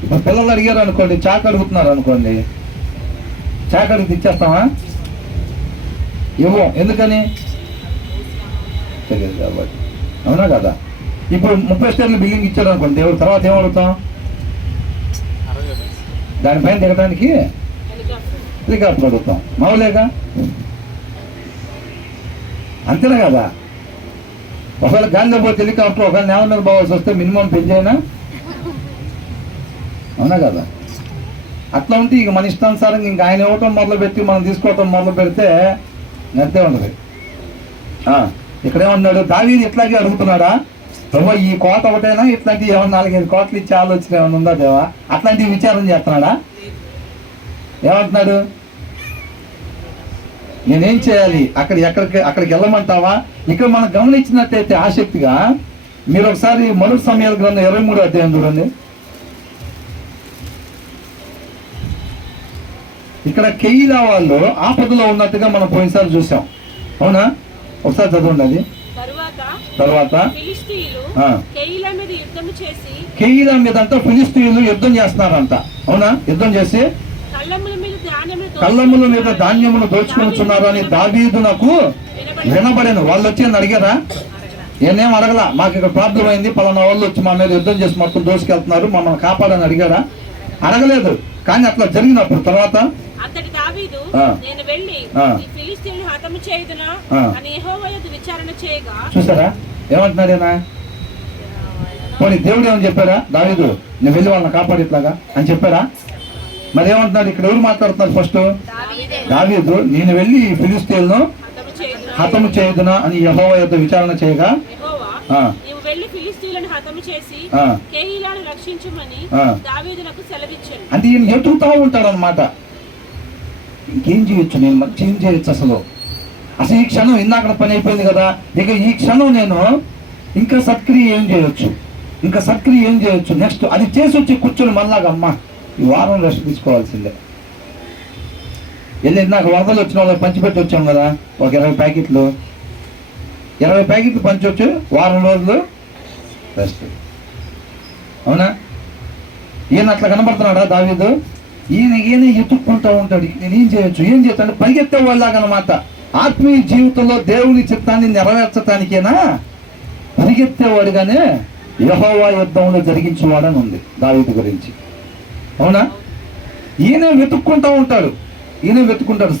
ఇప్పుడు పిల్లలు అడిగారు అనుకోండి, చాక్ అడుగుతున్నారు అనుకోండి, చాక్ అడిగితే ఇచ్చేస్తామా? ఇవ్వం. ఎందుకని? తెలియదు కాబట్టి. అవునా కదా? ఇప్పుడు 30 స్టేర్లు బిల్డింగ్ ఇచ్చాడు అనుకోండి, దేవుడు తర్వాత ఏం అడుగుతాం? దానిపైన దిగడానికి హెలికాప్టర్ అడుగుతాం. మామూలేగా, అంతేనా కదా? ఒకవేళ గాలిలో పోతే హెలికాప్టర్, ఒకవేళ నేల మీద పోవాల్సి వస్తే మినిమం పెంచైనా. అవునా కదా? అట్లా ఉంటే ఇక మన ఇష్టానుసారంగా ఇంకా ఆయన ఇవ్వటం మొదలుపెట్టి మనం తీసుకోవటం మొదలు పెడితే అంతే ఉండదు. ఇక్కడ ఏమన్నాడు? దావీదు ఇట్లాగే అడుగుతున్నాడా? ప్రభు ఈ కోట ఒకటైనా ఇట్లాంటివి ఏమన్నా 4-5 కోట్లు ఇచ్చే ఆలోచన ఏమన్నా ఉందా దేవా? అట్లాంటివి విచారం చేస్తున్నాడా? ఏమంటున్నాడు? నేనేం చేయాలి? అక్కడికి వెళ్ళమంటావా? ఇక్కడ మనం గమనించినట్టయితే ఆసక్తిగా మీరు ఒకసారి మొదటి సమయాల గ్రంథం 23వ అధ్యాయం చూడండి. ఇక్కడ కెయిలా వాళ్ళు ఆపదలో ఉన్నట్టుగా మనం పోయినసారి చూసాం. అవునా? ఒకసారి చదవండి అది. తర్వాత కెయిలా మీద అంట ఫిలిష్తీయులు యుద్ధం చేస్తున్నారంట. అవునా? యుద్ధం చేసి కళ్ళముల మీద ధాన్యమును దోచుకొనిచున్నారు అని దావీదునకు వినబడేను. వాళ్ళు వచ్చి అడిగారా? నేనేం అడగలా, మాకు ఇక్కడ ప్రాబ్లం అయింది, పలానా వాళ్ళు వచ్చి మా మీద యుద్ధం చేసి మొత్తం దోసుకెళ్తున్నారు, మమ్మల్ని కాపాడని అడిగారా? అడగలేదు. కానీ అట్లా జరిగినప్పుడు తర్వాత చూసారా ఏమంటున్నాడేనా? పోనీ దేవుడు ఏమని చెప్పారా? దావీదు నేను వెళ్ళి వాళ్ళని కాపాడిట్లాగా అని చెప్పారా? మరి ఏమంటున్నాడు ఇక్కడ? ఎవరు మాట్లాడుతున్నారు? ఫస్ట్ దావీదు నేను వెళ్ళి ఫిలిష్తీయులను హతము చేయుదునా అని యెహోవా యొద్ద విచారణ చేయగా అంటే ఈయన ఎదుగుతూ ఉంటాడు అనమాట. ఇంకేం చేయొచ్చు, నేను మంచి ఏం చేయొచ్చు అసలు ఈ క్షణం ఇందాక పని అయిపోయింది కదా, ఇక ఈ క్షణం నేను ఇంకా సత్క్రియ ఏం చేయొచ్చు, ఇంకా సత్క్రియ ఏం చేయొచ్చు, నెక్స్ట్ అది చేసి వచ్చి కూర్చొని మళ్ళాగా అమ్మ ఈ వారం రెస్ట్ తీసుకోవాల్సిందే. వెళ్ళి నాకు వరదలు వచ్చిన వాళ్ళకి పంచిపెట్టి వచ్చాం కదా ఒక 20 ప్యాకెట్లు. 20 ప్యాకెట్లు పంచవచ్చు, వారం రోజులు రెస్ట్. అవునా? ఈయన అట్లా కనబడుతున్నాడా దావీదు? ఈయన ఎత్తుక్కుంటూ ఉంటాడు, నేను ఏం చేయొచ్చు పరిగెత్తే వాళ్ళలాగనమాట. ఆత్మీయ జీవితంలో దేవుని చిత్తాన్ని నెరవేర్చడానికేనా పరిగెత్తేవాడుగానే యెహోవా యుద్ధంలో జరిగించేవాడని ఉంది దావీదు గురించి. అవునా? ఈయన వెతుక్కుంటూ ఉంటాడు,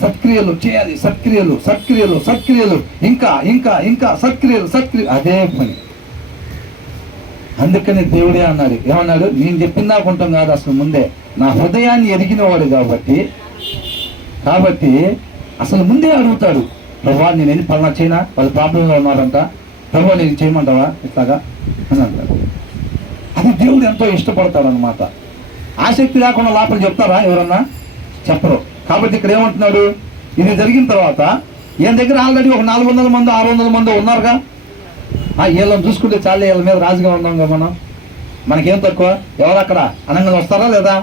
సత్క్రియలు చేయాలి, సత్క్రియలు, ఇంకా సత్క్రియలు, అదే పని. అందుకని దేవుడే అన్నాడు, ఏమన్నాడు? నేను చెప్పిన దాకా ఉంటాం కాదు, అసలు ముందే నా హృదయాన్ని ఎరిగినవాడు కాబట్టి అసలు ముందే అడుగుతాడు, ప్రభా నేను వెళ్ళి పలానా చేయనా, వాళ్ళు ప్రాబ్లంలో ఉన్నారంట, ప్రభా నేను చేయమంటావా ఇట్లాగా అని అంటాడు. అది దేవుడు ఎంతో ఇష్టపడతాడు అనమాట. ఆసక్తి లేకుండా లోపల చెప్తారా ఎవరన్నా? చెప్పరు. కాబట్టి ఇక్కడ ఏమంటున్నాడు, ఇది జరిగిన తర్వాత ఈయన దగ్గర ఆల్రెడీ ఒక 400 మంది 600 మంది ఉన్నారుగా. వీళ్ళని చూసుకుంటే చాలే, వీళ్ళ మీద రాజుగా ఉన్నాం కదా మనం, మనకేం తక్కువ, ఎవరు అక్కడ అనంగా వస్తారా లేదా,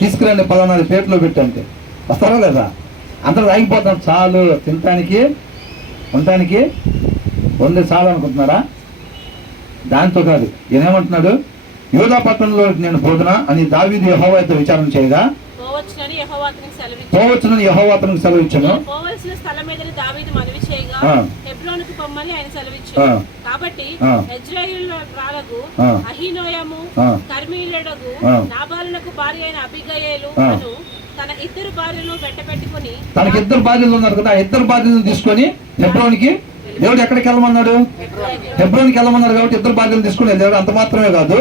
తీసుకురండి పలానా ప్లేట్లో పెట్టంటే వస్తారా లేదా, అందరూ ఆగిపోతాం, చాలు తినటానికి ఉండటానికి వంద చాలు అనుకుంటున్నారా? దాంతో కాదు, ఈయనేమంటున్నాడు, యూదా పట్టణంలో నేను పోదునా అని దావీదు యెహోవాతో విచారణ చేయగా పోవచ్చునని యెహోవా అతనికి సెలవిచ్చాను. పోవలసిన స్థలం మీదని దావీదు మనవి చేయగా హెబ్రోనుకు పొమ్మని ఆయన సెలవిచ్చాడు. కాబట్టి యెజ్రెయేలు అహీనోయము కర్మీయుడగు నాబాలునకు భార్య అయిన అబీగయేలు అను తన 2 భార్యలను వెంటబెట్టుకుని, తనకి 2 భార్యలు ఉన్నారు కదా, 2 భార్యలను తీసుకొని హెబ్రోనుకి దేవుడు ఎక్కడికి వెళ్ళమన్నాడు? హెబ్రోనుకి వెళ్ళమన్నాడు కాబట్టి 2 భార్యలు తీసుకుని వెళ్ళాడు. అంత మాత్రమే కాదు,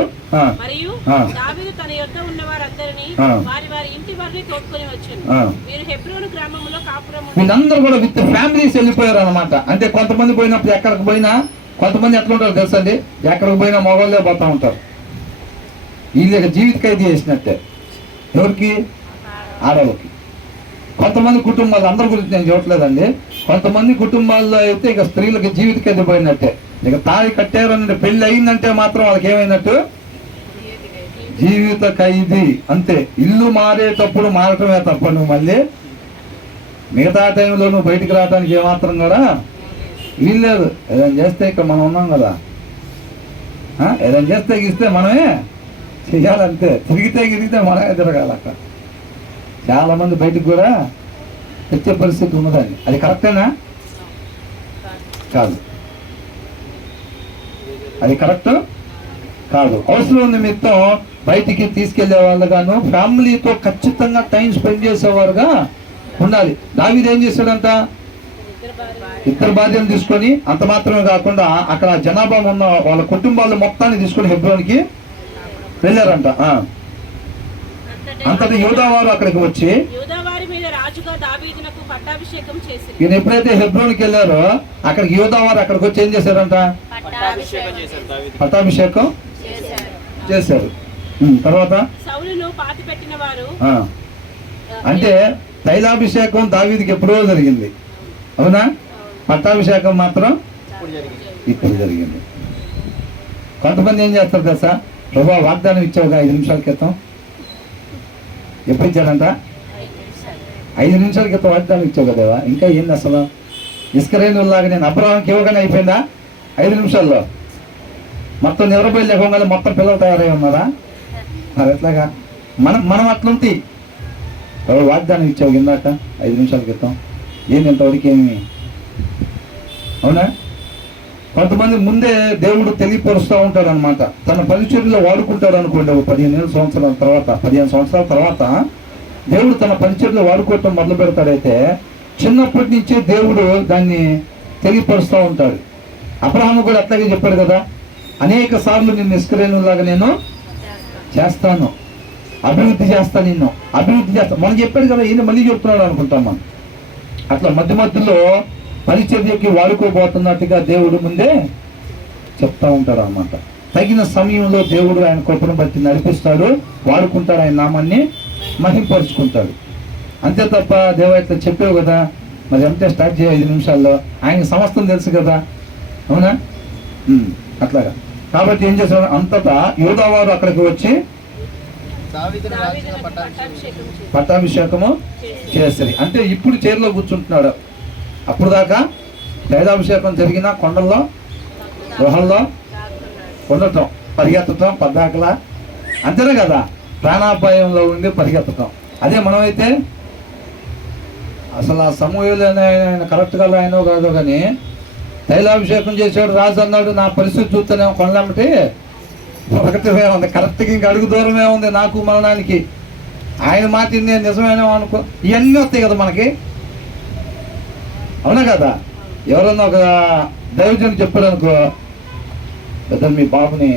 మరియు దావీదు తన యొద్ద ఉన్న వారందరినీ వారి వారి ఇంటి వారిని తోడుకొని వచ్చాను. మీరు హెబ్రోను గ్రామంలో కాపురం. వీళ్ళందరూ కూడా విత్ ఫ్యామిలీస్ వెళ్ళిపోయారు అనమాట. అంటే కొంతమంది పోయినప్పుడు ఎక్కడికి పోయినా, కొంతమంది ఎట్లా ఉంటారు తెలుసండి, ఎక్కడికి పోయినా మొగోళ్ళే పోతా ఉంటారు. వీళ్ళకి జీవిత ఖైదీ చేసినట్టే. ఎవరికి? ఆడవాళ్ళకి. కొంతమంది కుటుంబాలు, అందరి గురించి నేను చూడట్లేదండి, కొంతమంది కుటుంబాల్లో అయితే ఇక స్త్రీలకి జీవిత ఖైదీ పోయినట్టే. ఇక తాళి కట్టారని పెళ్లి అయిందంటే మాత్రం వాళ్ళకి ఏమైనట్టు? జీవిత ఖైదీ అంతే. ఇల్లు మారేటప్పుడు మారటమే తప్ప నువ్వు మళ్ళీ మిగతా టైంలో నువ్వు బయటికి రావడానికి ఏమాత్రం కూడా వీల్లేదు. ఏదైనా చేస్తే ఇక్కడ మనం ఉన్నాం కదా, ఏదైనా చేస్తే గీస్తే మనమే చెయ్యాలంతే. తిరిగితే మనమే తిరగాలి. అక్కడ చాలా మంది బయటకు కూడా తెచ్చే పరిస్థితి ఉన్నదండి. అది కరెక్టేనా? కాదు, అది కరెక్ట్ కాదు. అవసరం నిమిత్తం బయటికి తీసుకెళ్లే వాళ్ళుగాను, ఫ్యామిలీతో ఖచ్చితంగా టైం స్పెండ్ చేసేవారుగా ఉండాలి. దావీదు ఏం చేశాడంట? 2 భార్యలు తీసుకొని, అంత మాత్రమే కాకుండా అక్కడ జనాభా ఉన్న వాళ్ళ కుటుంబాలు మొత్తాన్ని తీసుకొని హెబ్రోనుకి వెళ్ళారంట. అంతటి యూదా వారు అక్కడికి వచ్చి ఈయన ఎప్పుడైతే హెబ్రోనుకి వెళ్ళారో అక్కడికి యూదా వారు అక్కడికి వచ్చి ఏం చేశారంట? పట్టాభిషేకం చేశారు. తర్వాత అంటే తైలాభిషేకం దావీదుకి ఎప్పుడో జరిగింది, అవునా? పట్టాభిషేకం మాత్రం ఇప్పుడు జరిగింది. కొంతమంది ఏం చేస్తారు తెలుసా, ప్రభా వాగ్దానం ఇచ్చావుగా 5 నిమిషాల క్రితం, ఎప్పుడు ఇచ్చాడంట? 5 నిమిషాల క్రితం వాగ్దానం ఇచ్చావు కదా, ఇంకా ఏంది అసలు? ఇస్కరేణులాగా నేను అబ్రహాంకి ఇవ్వగానే అయిపోయిందా 5 నిమిషాల్లో? మొత్తం నిద్రపోయి లేకుండా మొత్తం పిల్లలు తయారై ఉన్నారా? మరి ఎట్లాగా? మనం అట్లుంటి వాగ్దానం ఇచ్చావు ఇందాక 5 నిమిషాల క్రితం, ఏంది ఇంతవరకు ఏమి? అవునా? కొంతమంది ముందే దేవుడు తెలియపరుస్తూ ఉంటాడు అనమాట. తన పరిచర్యలో వాడుకుంటాడు అనుకోండి. 15 సంవత్సరాల తర్వాత దేవుడు తన పరిచర్యలో వాడుకోవటం మొదలు పెడతాడైతే చిన్నప్పటి నుంచే దేవుడు దాన్ని తెలియపరుస్తూ ఉంటాడు. అబ్రహాము కూడా అట్లాగే చెప్పాడు కదా, అనేక సార్లు నిన్ను ఇస్కరేణులాగా నేను చేస్తాను, అభివృద్ధి చేస్తాను, నిన్ను అభివృద్ధి చేస్తాను. మనం చెప్పాడు కదా, ఈయన మళ్ళీ చెప్తున్నాడు అనుకుంటాం మనం. అట్లా మధ్య పరిచర్యకి వాడుకోబోతున్నట్టుగా దేవుడు ముందే చెప్తా ఉంటాడు అన్నమాట. తగిన సమయంలో దేవుడు ఆయన కృపను బట్టి నడిపిస్తాడు, వాడుకుంటాడు, ఆయన నామాన్ని మహింపరుచుకుంటాడు. అంతే తప్ప దేవా ఇట్లా చెప్పావు కదా, మరి అంతే స్టార్ట్ చేయ 5 నిమిషాల్లో, ఆయన సమస్తం తెలుసు కదా, అవునా? అట్లాగా. కాబట్టి ఏం చేశాడు, అంతటా యూదా వారు అక్కడికి వచ్చి పట్టాభిషేకము చేస్తారు. అంటే ఇప్పుడు చైర్లో కూర్చుంటున్నాడు, అప్పుడు దాకా తైలాభిషేకం జరిగిన కొండల్లో గుహల్లో ఉండటం, పరిగెత్తటం పద్దాకలా, అంతేనే కదా, ప్రాణాపాయంలో ఉండి పరిగెత్తటం. అదే మనమైతే అసలు ఆ సమూహలు ఆయన కరెక్ట్గా ఆయనో కాదో కానీ తైలాభిషేకం చేసాడు రాజు అన్నాడు, నా పరిస్థితి చూస్తేనే కొండలమ్మటి ఒకటిమే ఉంది, కరెక్ట్గా ఇంకా అడుగు దూరమే ఉంది నాకు మరణానికి. ఆయన మాట నేను నిజమేనో అనుకో, ఇవన్నీ వస్తాయి కదా మనకి, అవునా కదా. ఎవరన్నా ఒక దైవజనుడు చెప్పాడు అనుకో, పెద్ద మీ బాబుని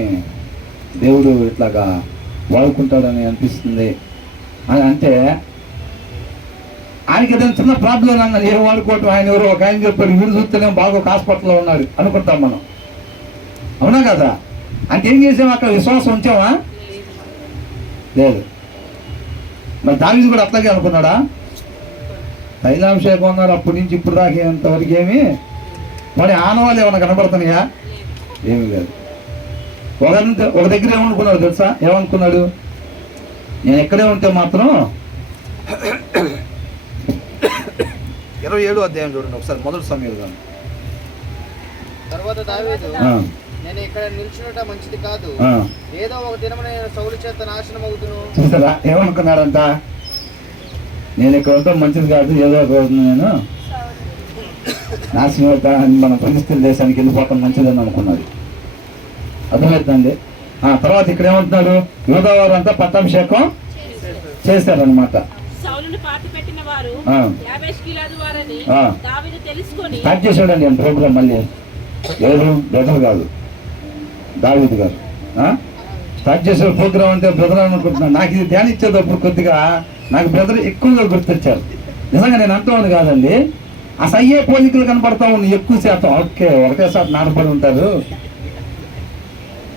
దేవుడు ఇట్లాగా వాడుకుంటాడని అనిపిస్తుంది అని అంటే, ఆయనకి ఏదైనా చిన్న ప్రాబ్లం అన్న ఏం వాడుకోవటం, ఆయన ఎవరో ఒక ఆయన చెప్పాడు, వీడు చూస్తేనే బాగా ఒక హాస్పిటల్లో ఉన్నాడు అనుకుంటాం మనం, అవునా కదా. అంటే ఏం చేసాము, అక్కడ విశ్వాసం ఉంచామా? లేదు. మరి దావీదు కూడా అట్లాగే అనుకున్నాడా? తైలాభిషేకం ఉన్నారు అప్పటి నుంచి ఇప్పుడు దాకా ఇంతవరకు ఏమి మరి ఆనవాళ్ళు ఏమన్నా కనబడుతున్నాయా? ఏమీ లేదు. ఒక దగ్గర ఏమనుకున్నాడు తెలుసా? ఏమనుకున్నాడు, నేను ఎక్కడే ఉంటే మాత్రం 27వ అధ్యాయం చూడండి ఒకసారి, మొదటి సమయంలో. తర్వాత దావీదు, నేను ఇక్కడ నిల్చున్నట మంచిది కాదు, ఏదో ఒక దినము నేను సౌలు చేత నాశనం అవుతును. చూసారా ఏమనుకున్నాడంట, నేను ఇక్కడ ఉంటాం మంచిది కాదు, ఏదో ఒక రోజు నేను నాశనం అవుతా, మన ఫిలిస్తీన్ దేశానికి వెళ్ళిపోవటం మంచిదని అనుకున్నాడు. అర్థమవుతుందండి. తర్వాత ఇక్కడ ఏమంటున్నాడు, యూదావారు అంతా పట్టాభిషేకం చేశారనమాట. స్టార్ట్ చేశాడండి ఆయన ప్రోగ్రాం. మళ్ళీ ఎవరు బ్రదర్ కాదు, దావీదు గారు స్టార్ట్ చేసే ప్రోగ్రాం. అంటే బ్రదర్ అనుకుంటున్నాను, నాకు ఇది ధ్యానం ఇచ్చేటప్పుడు కొద్దిగా నాకు బ్రదర్ ఎక్కువగా గుర్తొచ్చారు. నిజంగా నేను అంటాను కాదండి, అసలు అయ్యే పోలికలు కనపడతా ఉన్నాయి ఎక్కువ శాతం. ఓకే, ఒకటేసారి నాటపడి ఉంటారు.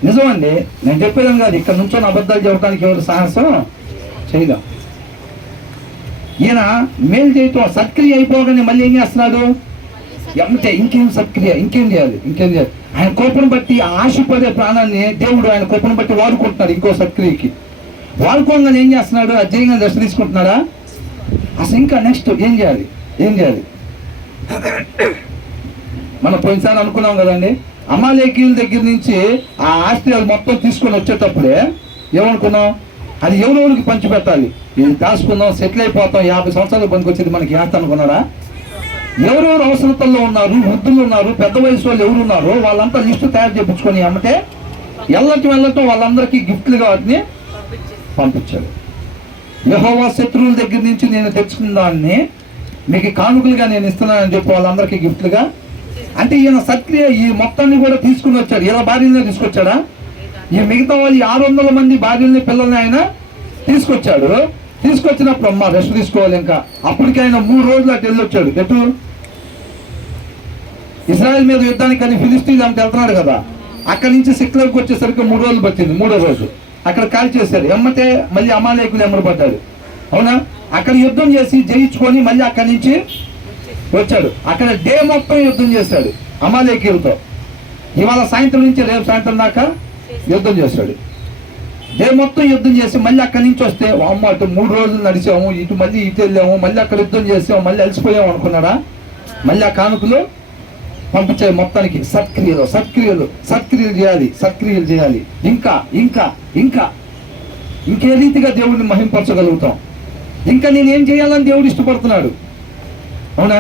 నిజమండి, నేను చెప్పేదాం కాదు, ఇక్కడ నుంచో అబద్ధాలు చెప్పడానికి ఎవరు సాహసం చేయలేం. ఈయన మేలు చేయటం సత్క్రియ అయిపోగానే మళ్ళీ ఏం చేస్తున్నాడు, అంటే ఇంకేం సత్క్రియ, ఇంకేం చేయాలి. ఆయన కోపం బట్టి ఆశపడే ప్రాణాన్ని దేవుడు ఆయన కోపం బట్టి వాడుకుంటున్నాడు ఇంకో సత్క్రియకి. వాడుకోగానే ఏం చేస్తున్నాడు, అధ్యయంగా దశ తీసుకుంటున్నాడా? అసలు ఇంకా నెక్స్ట్ ఏం చేయాలి. మనం పోయినసారి అనుకున్నాం కదండి, అమాలేకీయుల దగ్గర నుంచి ఆ ఆస్తి మొత్తం తీసుకొని వచ్చేటప్పుడే ఏమనుకున్నాం, అది ఎవరెవరికి పంచిపెట్టాలి, ఇది దాచుకుందాం, సెటిల్ అయిపోతాం, 50 సంవత్సరాలు పనికొచ్చేది మనకి ఆస్తి అనుకున్నారా? ఎవరెవరు అవసరతల్లో ఉన్నారు, వృద్ధులు ఉన్నారు, పెద్ద వయసు వాళ్ళు ఎవరు ఉన్నారో వాళ్ళంతా లిస్టు తయారు చేయించుకొని అమ్మటే వెళ్ళటం వాళ్ళందరికీ గిఫ్ట్లుగా వాటిని పంపించాడు. యెహోవా శత్రువుల దగ్గర నుంచి నేను తెచ్చుకున్న దాన్ని మీకు కానుకలుగా నేను ఇస్తున్నానని చెప్పి వాళ్ళందరికీ గిఫ్ట్లుగా. అంటే ఈయన సత్క్రియ ఈ మొత్తాన్ని కూడా తీసుకుని వచ్చాడు. ఇలా భార్యలనే తీసుకొచ్చాడా? ఈ మిగతా వాళ్ళు 600 మంది భార్యల్ని పిల్లల్ని ఆయన తీసుకొచ్చాడు. తీసుకొచ్చినప్పుడు అమ్మ రెస్ట్ తీసుకోవాలి. ఇంకా అప్పటికి ఆయన 3 రోజులు అటు వెళ్ళొచ్చాడు. ఎటు? ఇజ్రాయెల్ మీద యుద్ధానికి అని ఫిలిస్తీన్లు అంత వెళ్తున్నాడు కదా, అక్కడి నుంచి సిక్లర్కి వచ్చేసరికి 3 రోజులు పట్టింది. 3వ రోజు అక్కడ కాల్ చేశారు. ఎమ్మటే మళ్ళీ అమాలేకులు ఎమ్మడబడ్డాడు. అవునా? అక్కడ యుద్ధం చేసి జయించుకొని మళ్ళీ అక్కడి నుంచి వచ్చాడు. అక్కడ డే మొత్తం యుద్ధం చేశాడు అమాలేకీయులతో. ఇవాళ సాయంత్రం నుంచి రేపు సాయంత్రం దాకా యుద్ధం చేశాడు. డే మొత్తం యుద్ధం చేసి మళ్ళీ అక్కడి నుంచి వస్తే అమ్మ అటు 3 రోజులు నడిచాము, ఇటు మళ్ళీ ఇటు వెళ్ళాము, మళ్ళీ అక్కడ యుద్ధం చేసాము, మళ్ళీ అలసిపోయాము అనుకున్నాడా? మళ్ళీ ఆ కానుకలు పంపించాయి. మొత్తానికి సత్క్రియలు చేయాలి. ఇంకా ఇంకే రీతిగా దేవుడిని మహింపరచగలుగుతాం. ఇంకా నేనేం చేయాలని దేవుడు ఇష్టపడుతున్నాడు. అవునా?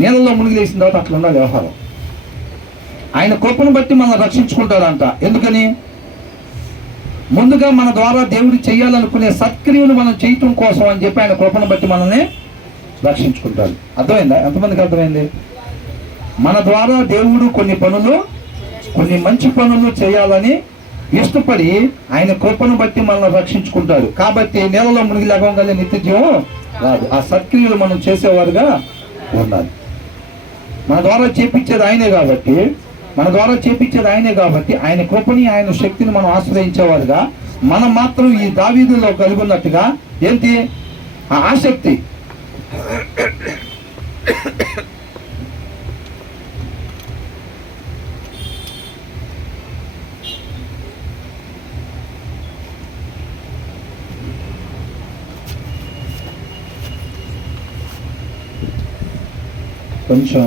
నీళ్ళలో మునిగి లేచిన తర్వాత అట్లా ఉండాలి వ్యవహారం. ఆయన కృపను బట్టి మనం రక్షించుకుంటాడంట. ఎందుకని? ముందుగా మన ద్వారా దేవుడు చేయాలనుకునే సత్క్రియలు మనం చేయటం కోసం అని చెప్పి ఆయన కృపను బట్టి మనల్ని రక్షించుకుంటాడు. అర్థమైందా? ఎంతమందికి అర్థమైంది? మన ద్వారా దేవుడు కొన్ని మంచి పనులు చేయాలని ఇష్టపడి ఆయన కృపను బట్టి మనల్ని రక్షించుకుంటాడు. కాబట్టి నీళ్ళలో మునిగి లేవగానే నిత్య జీవం రాదు. ఆ సత్క్రియలు మనం చేసేవారుగా ఉండాలి. మన ద్వారా చేపించేది ఆయనే కాబట్టి ఆయన కృపని ఆయన శక్తిని మనం ఆశ్రయించేవారుగా, మనం మాత్రం ఈ దావీదులో కలిగి ఉన్నట్టుగా ఏంటి ఆ ఆసక్తి. కొంచెం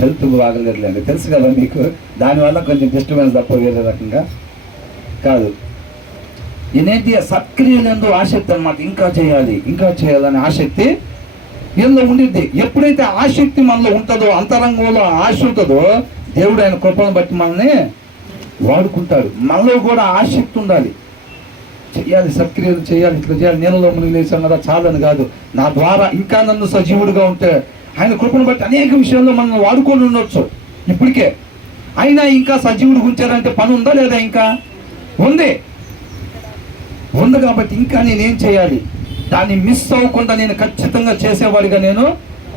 హెల్త్ బాగలేదులేండి, తెలుసు కదా మీకు. దానివల్ల కొంచెం డిస్టర్బెన్స్ తప్ప వేరే రకంగా కాదు. ఈయనేంటి సత్క్రియలందు ఆసక్తి అన్నమాట. ఇంకా చేయాలని ఆసక్తి ఏదో ఉండిద్ది. ఎప్పుడైతే ఆసక్తి మనలో ఉంటుందో, అంతరంగంలో ఆశ ఉంటుందో, దేవుడు ఆయన కృపను బట్టి మనల్ని వాడుకుంటాడు. మనలో కూడా ఆసక్తి ఉండాలి. చెయ్యాలి, సత్క్రియలు చేయాలి, ఇట్లా చేయాలి. నీళ్ళలో మునిగిలేసాం కదా చాలని కాదు, నా ద్వారా ఇంకా నన్ను సజీవుడిగా ఉంటే ఆయన కృపను బట్టి అనేక విషయాల్లో మనం వాడుకొని ఉండొచ్చు ఇప్పటికే. అయినా ఇంకా సజీవుడిగా ఉంచారంటే పని ఉందా లేదా? ఇంకా ఉంది కాబట్టి ఇంకా నేనేం చేయాలి? దాన్ని మిస్ అవ్వకుండా నేను ఖచ్చితంగా చేసేవాడిగా నేను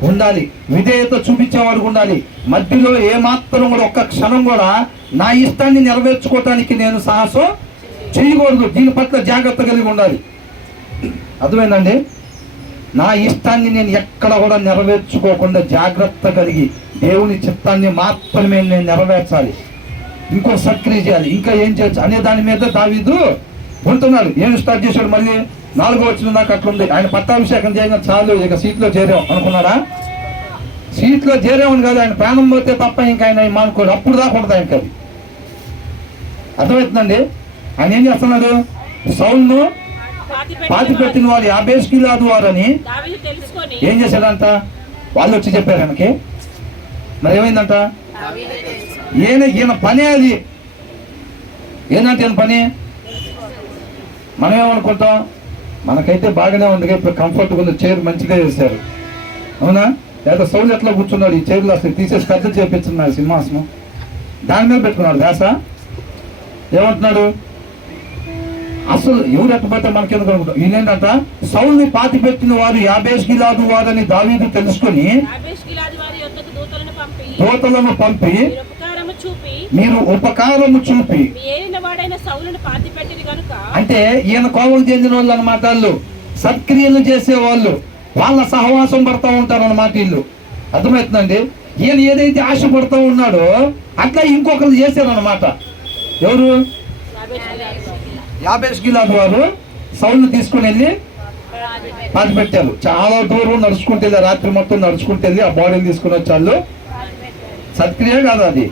ఉండాలి. విధేయత చూపించేవాడిగా ఉండాలి. మధ్యలో ఏమాత్రం కూడా ఒక్క క్షణం కూడా నా ఇష్టాన్ని నెరవేర్చుకోవటానికి నేను సాహసం చేయకూడదు. దీని పట్ల జాగ్రత్త కలిగి ఉండాలి. అర్థమైందండి? నా ఇష్టాన్ని నేను ఎక్కడ కూడా నెరవేర్చుకోకుండా జాగ్రత్త కలిగి దేవుని చిత్తాన్ని మాత్రమే నేను నెరవేర్చాలి. ఇంకో సక్రియ చేయాలి, ఇంకా ఏం చేయొచ్చు అనే దాని మీద దావీదు ఉంటున్నాడు. ఏం స్టార్ట్ చేశాడు? మళ్ళీ 4వ వచనం దాకా అట్లుంది. ఆయన పట్టాభిషేకం చేయగా చాలు, ఇక సీట్లో చేరాం అనుకున్నాడా? సీట్లో చేరామని కాదు, ఆయన ప్రాణం పోతే తప్ప ఇంకా ఆయన మానుకోడు. అప్పుడు దాకా ఉంటుంది ఆయనకి. అది అర్థమవుతుందండి? ఆయన ఏం చేస్తున్నాడు? సౌలును పాతి పెట్టిన వారు యాబేష్గిలాదు వారని ఏం చేశాడంట? వాళ్ళు వచ్చి చెప్పారు ఆయనకి. మరి ఏమైందంట? ఈయన పనే అది. ఏంటంటే ఈయన పని మనం ఏమనుకుంటాం? మనకైతే బాగానే ఉంది, ఇప్పుడు కంఫర్ట్గా ఉంది, చైర్ మంచిగా చేశారు, అవునా? లేదా సౌలు ఎట్లా కూర్చున్నాడు? ఈ చైర్లో అసలు తీసేసి పెద్ద చేపించున్నాడు సింహాసనం, దాని మీద పెట్టుకున్నాడు వ్యాస. ఏమంటున్నాడు? అసలు ఎవరు ఎట్టబోతే మనకెందుకు అనుకుంటాం? ఈయనేంటంట, సౌలుని పాతి పెట్టిన వారు యాబేష్గిలాదు వారని దావీదు తెలుసుకొని దూతలను పంపి మీరు ఉపకారము చూపి, అంటే ఈయన కోవకు చెందిన వాళ్ళు అన్నమాట. వాళ్ళు సత్క్రియలు చేసేవాళ్ళు, వాళ్ళ సహవాసం పడతా ఉంటారు అన్నమాట వీళ్ళు. అర్థమవుతుందండి? ఈయన ఏదైతే ఆశపడుతూ ఉన్నాడో అట్లా ఇంకొకరు చేశారన్నమాట. ఎవరు? యాబేష్గిలాదు వారు సౌలుని తీసుకుని వెళ్ళి పాతి పెట్టారు. చాలా దూరం నడుచుకుంటే వెళ్ళి, రాత్రి మొత్తం నడుచుకుంటే వెళ్ళి ఆ బాడీని తీసుకుని వచ్చాళ్ళు. సత్క్రియ కాదు అది.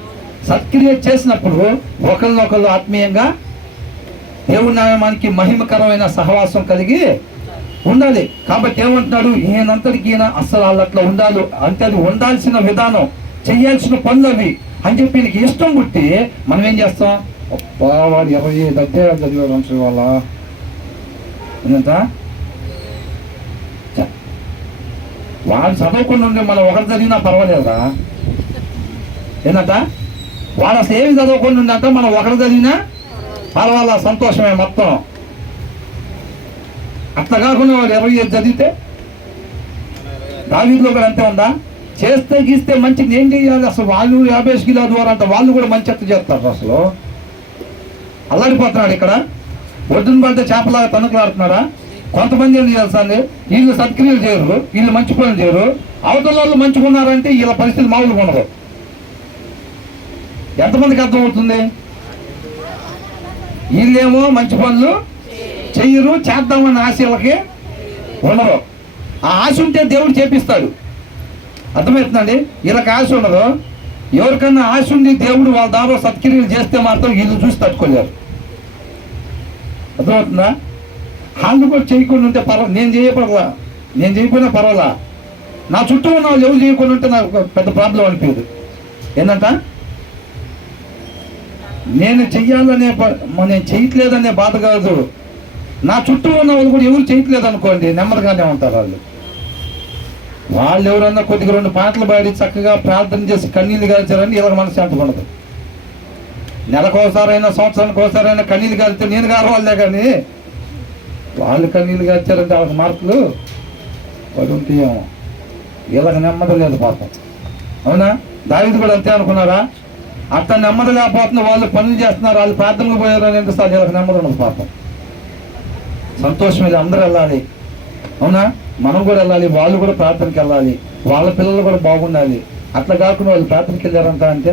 సత్క్రియ చేసినప్పుడు ఒకరినొకరు ఆత్మీయంగా దేవుని నామానికి మహిమకరమైన సహవాసం కలిగి ఉండాలి. కాబట్టి ఏమంటున్నాడు? ఈయనంతటికి ఈయన అసలు వాళ్ళు అట్లా ఉండాలి అంటే అది ఉండాల్సిన విధానం, చేయాల్సిన పనులు అవి అని చెప్పి ఈయనకి ఇష్టం పుట్టి మనం ఏం చేస్తాం? వాడు 25 అధ్యాయాలు చదివాడు అంశం వాళ్ళ ఏంటంట, వాడు చదవకుండా ఉండే మనం ఒకరు చదివినా పర్వాలేదా? ఏంటంట, వాడు అసలు ఏమి చదవకుండా ఉందంట, మనం ఒకరు చదివినా పర్వాలా, సంతోషమే మొత్తం. అట్లా కాకుండా వాడు 25 చదివితే దావీదులో కూడా అంతే ఉందా? చేస్తే గీస్తే మంచిది ఏం చేయాలి? అసలు వాళ్ళు యాబేష్గిలాదు వారు అంట, వాళ్ళు కూడా మంచి ఎత్తు చేస్తారు. అసలు అల్లాడిపోతున్నాడు ఇక్కడ. ఒడ్డున పడితే చేపలాగా తనుకులాడుతున్నాడా? కొంతమంది ఏం చేయాల్సింది? వీళ్ళు సత్క్రియలు చేయరు, వీళ్ళు మంచి పనులు చేయరు. అవతల వాళ్ళు మంచుకున్నారంటే వీళ్ళ పరిస్థితి మామూలుగా ఉండదు. ఎంతమందికి అర్థమవుతుంది? వీళ్ళేమో మంచి పనులు చెయ్యరు, చేద్దామన్న ఆశ వీళ్ళకి ఉండదు. ఆ ఆశ ఉంటే దేవుడు చేపిస్తాడు. అర్థమవుతుందండి? వీళ్ళకి ఆశ ఉండదు. ఎవరికన్నా ఆశ ఉండి దేవుడు వాళ్ళ దారిలో సత్క్రియలు చేస్తే మాత్రం వీళ్ళు చూసి తట్టుకోలేరు. అర్థమవుతుందా? వాళ్ళు కూడా చేయకుండా ఉంటే నేను చేయకపోయినా పర్వాలా, నా చుట్టూ ఉన్న వాళ్ళు ఎవరు చేయకుండా ఉంటే నాకు పెద్ద ప్రాబ్లం అనిపించదు. ఏంటంట, నేను చెయ్యాలనే నేను చేయట్లేదనే బాధ కాదు, నా చుట్టూ ఉన్న వాళ్ళు కూడా ఎవరు చేయట్లేదు అనుకోండి, నెమ్మదిగానే ఉంటారు వాళ్ళు. వాళ్ళు ఎవరన్నా కొద్దిగా 2 పాటలు పాడి చక్కగా ప్రార్థన చేసి కన్నీళ్ళు కాల్చారని ఇలా మనశ్శాంతి ఉండదు. నెలకోసారైనా సంవత్సరానికి ఒకసారైనా కన్నీళ్ళు కాలితే నేను కావాలే, కానీ వాళ్ళు కన్నీళ్ళు కాల్చారంటే వాళ్ళకి మార్కులు పడి ఉంటాయేమో. వీళ్ళకి నెమ్మది లేదు పాపం, అవునా? దావీదు కూడా అంతే అనుకున్నారా? అట్లా నెమ్మది లేకపోతుంది. వాళ్ళు పనులు చేస్తున్నారు, వాళ్ళు ప్రార్థనకు పోయారని ఎంతసార్లు వీళ్ళకి నెమ్మది ఉండదు పాపం. సంతోషం ఇది, అందరూ వెళ్ళాలి, అవునా? మనం కూడా వెళ్ళాలి, వాళ్ళు కూడా ప్రార్థనకి వెళ్ళాలి, వాళ్ళ పిల్లలు కూడా బాగుండాలి. అట్లా కాకుండా వాళ్ళు ప్రార్థనకి వెళ్ళారంట అంటే,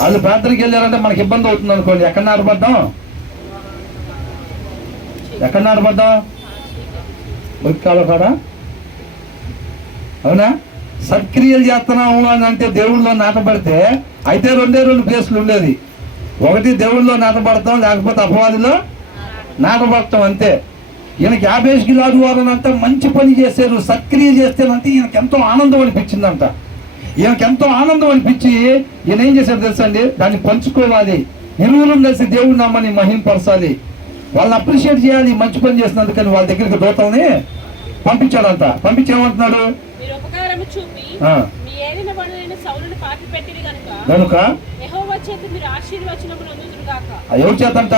వాళ్ళు ప్రార్థనకి వెళ్ళారంటే మనకి ఇబ్బంది అవుతుంది అనుకోండి. ఎక్కడ ఆడబడ్డాం? ఉరికాలో కాడా, అవునా? సత్క్రియలు చేస్తున్నాము అని అంటే దేవుళ్ళలో నాటబడితే అయితే రెండు ప్లేసులు ఉండేది. ఒకటి దేవుళ్ళలో నాటబడతాం, లేకపోతే అపవాదిలో నాటబడతాం, అంతే. ఈయనకి 50 గిలాదు వారనంతా మంచి పని చేశారు, సత్క్రియ చేస్తేనంటే ఈయనకి ఎంతో ఆనందం అనిపించిందంట. ఈయనకి ఎంతో ఆనందం అనిపించి ఈయన ఏం చేశారు తెలుసా అండి, దాన్ని పంచుకోవాలి, ఇరువురు కలిసి దేవుడి నామాన్ని మహింపరచాలి, వాళ్ళని అప్రిషియేట్ చేయాలి మంచి పని చేసినందుకని వాళ్ళ దగ్గరికి దూతల్ని పంపించాడంట. పంపించేమంటున్నాడు, మీరు ఉపకారము చూపి మీ ఏలిన వాడైన సౌలును పాతిపెట్టిరి కనుక యెహోవా చేత మీరు ఆశీర్వచనము నొందుదురు గాక. ఎవరి చేతంట?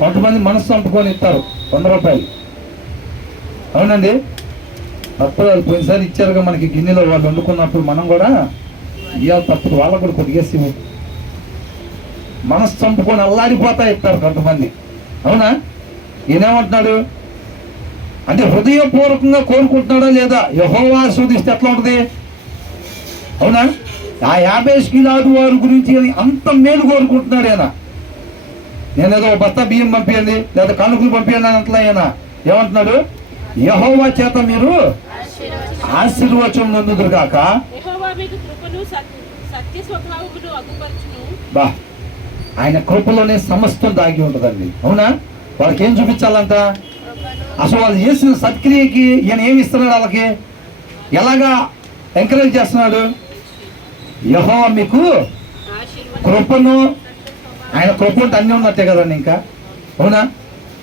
కొంతమంది మనసు చంపుకొని ఇస్తారు 100 రూపాయలు. అవునండి, తప్పదు. వాళ్ళు పోయినసారి ఇచ్చారుగా మనకి గిన్నెలో, వాళ్ళు వండుకున్నప్పుడు మనం కూడా ఇవ్వాలి, తప్పదు. వాళ్ళకు కూడా కొద్దిగేసి మనసు చంపుకొని అల్లాడిపోతా ఇస్తారు కొంతమంది. అవునా? ఈయనేమంటున్నాడు అంటే హృదయపూర్వకంగా కోరుకుంటున్నాడా లేదా? యెహోవా ఆశీర్వదిస్తే ఎట్లా ఉంటుంది? అవునా? ఆ 50 గిలాదు వారి గురించి అంత మేలు కోరుకుంటున్నాడు ఆయన. నేనేదో బస్తా బియ్యం పంపించండి లేదా కనుకలు పంపించండి అని అట్లా ఆయన ఏమంటున్నాడు, యెహోవా చేత మీరు ఆశీర్వచనం నొందుదురు గాక. బా, ఆయన కృపలోనే సమస్తం దాగి ఉంటుందండి. అవునా? వాళ్ళకి ఏం చూపించాలంట? అసలు వాళ్ళు చేసిన సత్క్రియకి ఈయన ఏమి ఇస్తున్నాడు? వాళ్ళకి ఎలాగా ఎంకరేజ్ చేస్తున్నాడు? యెహోవా మీకు కృపను, ఆయన కృప అంటే అన్నీ ఉన్నట్టే కదండి ఇంకా. అవునా?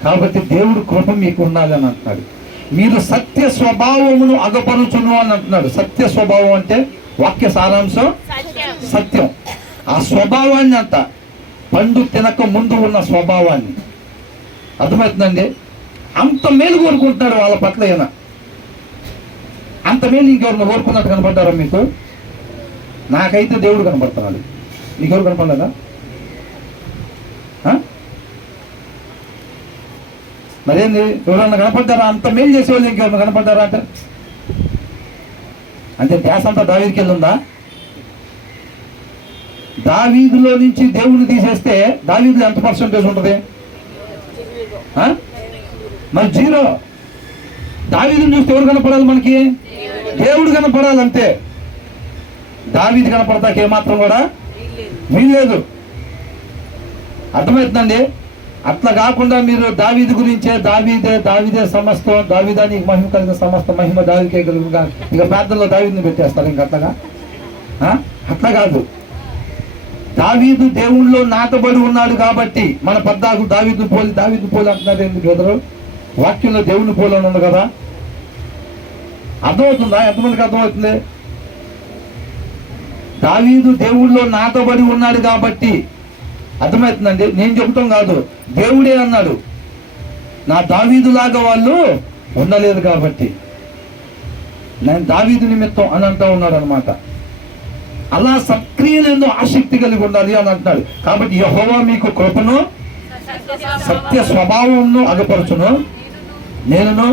కాబట్టి దేవుడు కృప మీకు ఉండాలి అని అంటున్నాడు. మీరు సత్య స్వభావమును అగపరుచును అని అంటున్నాడు. సత్య స్వభావం అంటే వాక్య సారాంశం సత్యం. ఆ స్వభావాన్ని అంట, పండు తినక ముందు ఉన్న స్వభావాన్ని. అర్థమవుతుందండి? అంత మేలు కోరుకుంటున్నాడు వాళ్ళ పట్ల ఈయన. అంత మేలు ఇంకెవరిని కోరుకున్నట్టు కనపడ్డారా మీకు? నాకైతే దేవుడు కనపడుతున్నాడు. నీకెవరు కనపడలేదా? మరేంది, ఎవరన్నా కనపడ్డారా? అంత మేలు చేసేవాళ్ళు ఇంకెవరన్నా కనపడ్డారా అంటే ధ్యాస అంతా దావీదుకి వెళ్ళుందా? దావీదులో నుంచి దేవుడిని తీసేస్తే దావీదులో ఎంత పర్సెంటేజ్ ఉంటుంది? మరి 0. దావీదుని చూస్తే ఎవరు కనపడాలి మనకి? దేవుడు కనపడాలి, అంతే. దావీదు కనపడతాకి ఏమాత్రం కూడా వీల్లేదు. అర్థమవుతుందండి? అట్లా కాకుండా మీరు దావీదు గురించే దావీదే సమస్తం, దావీదానికి మహిమ కలిగిన సమస్త మహిమ దావీదుకే కలుగుగా, ఇక ప్రార్థనలో దావీదుని పెట్టేస్తారు. ఇంక అట్లా కాదు. దావీదు దేవుళ్ళలో నాటబడి ఉన్నాడు కాబట్టి మన పద్దాకు దావీదు పోలి అంటున్నారు. ఎందుకు ఎదురు వాక్యంలో దేవుని పోలి ఉంది కదా. అర్థమవుతుందా? ఎంతమందికి అర్థమవుతుంది? దావీదు దేవుళ్ళలో నాటబడి ఉన్నాడు కాబట్టి. అర్థమవుతుందండి? నేను చెబుతాం కాదు, దేవుడే అన్నాడు, నా దావీదులాగా వాళ్ళు ఉండలేదు కాబట్టి నేను దావీదు నిమిత్తం అని అంటూ ఉన్నాడు అనమాట. అలా సత్క్రియలందు ఆసక్తి కలిగి ఉండాలి అని అంటున్నాడు. కాబట్టి యెహోవా మీకు కృపను సత్య స్వభావమును అగపరచును, నేనును.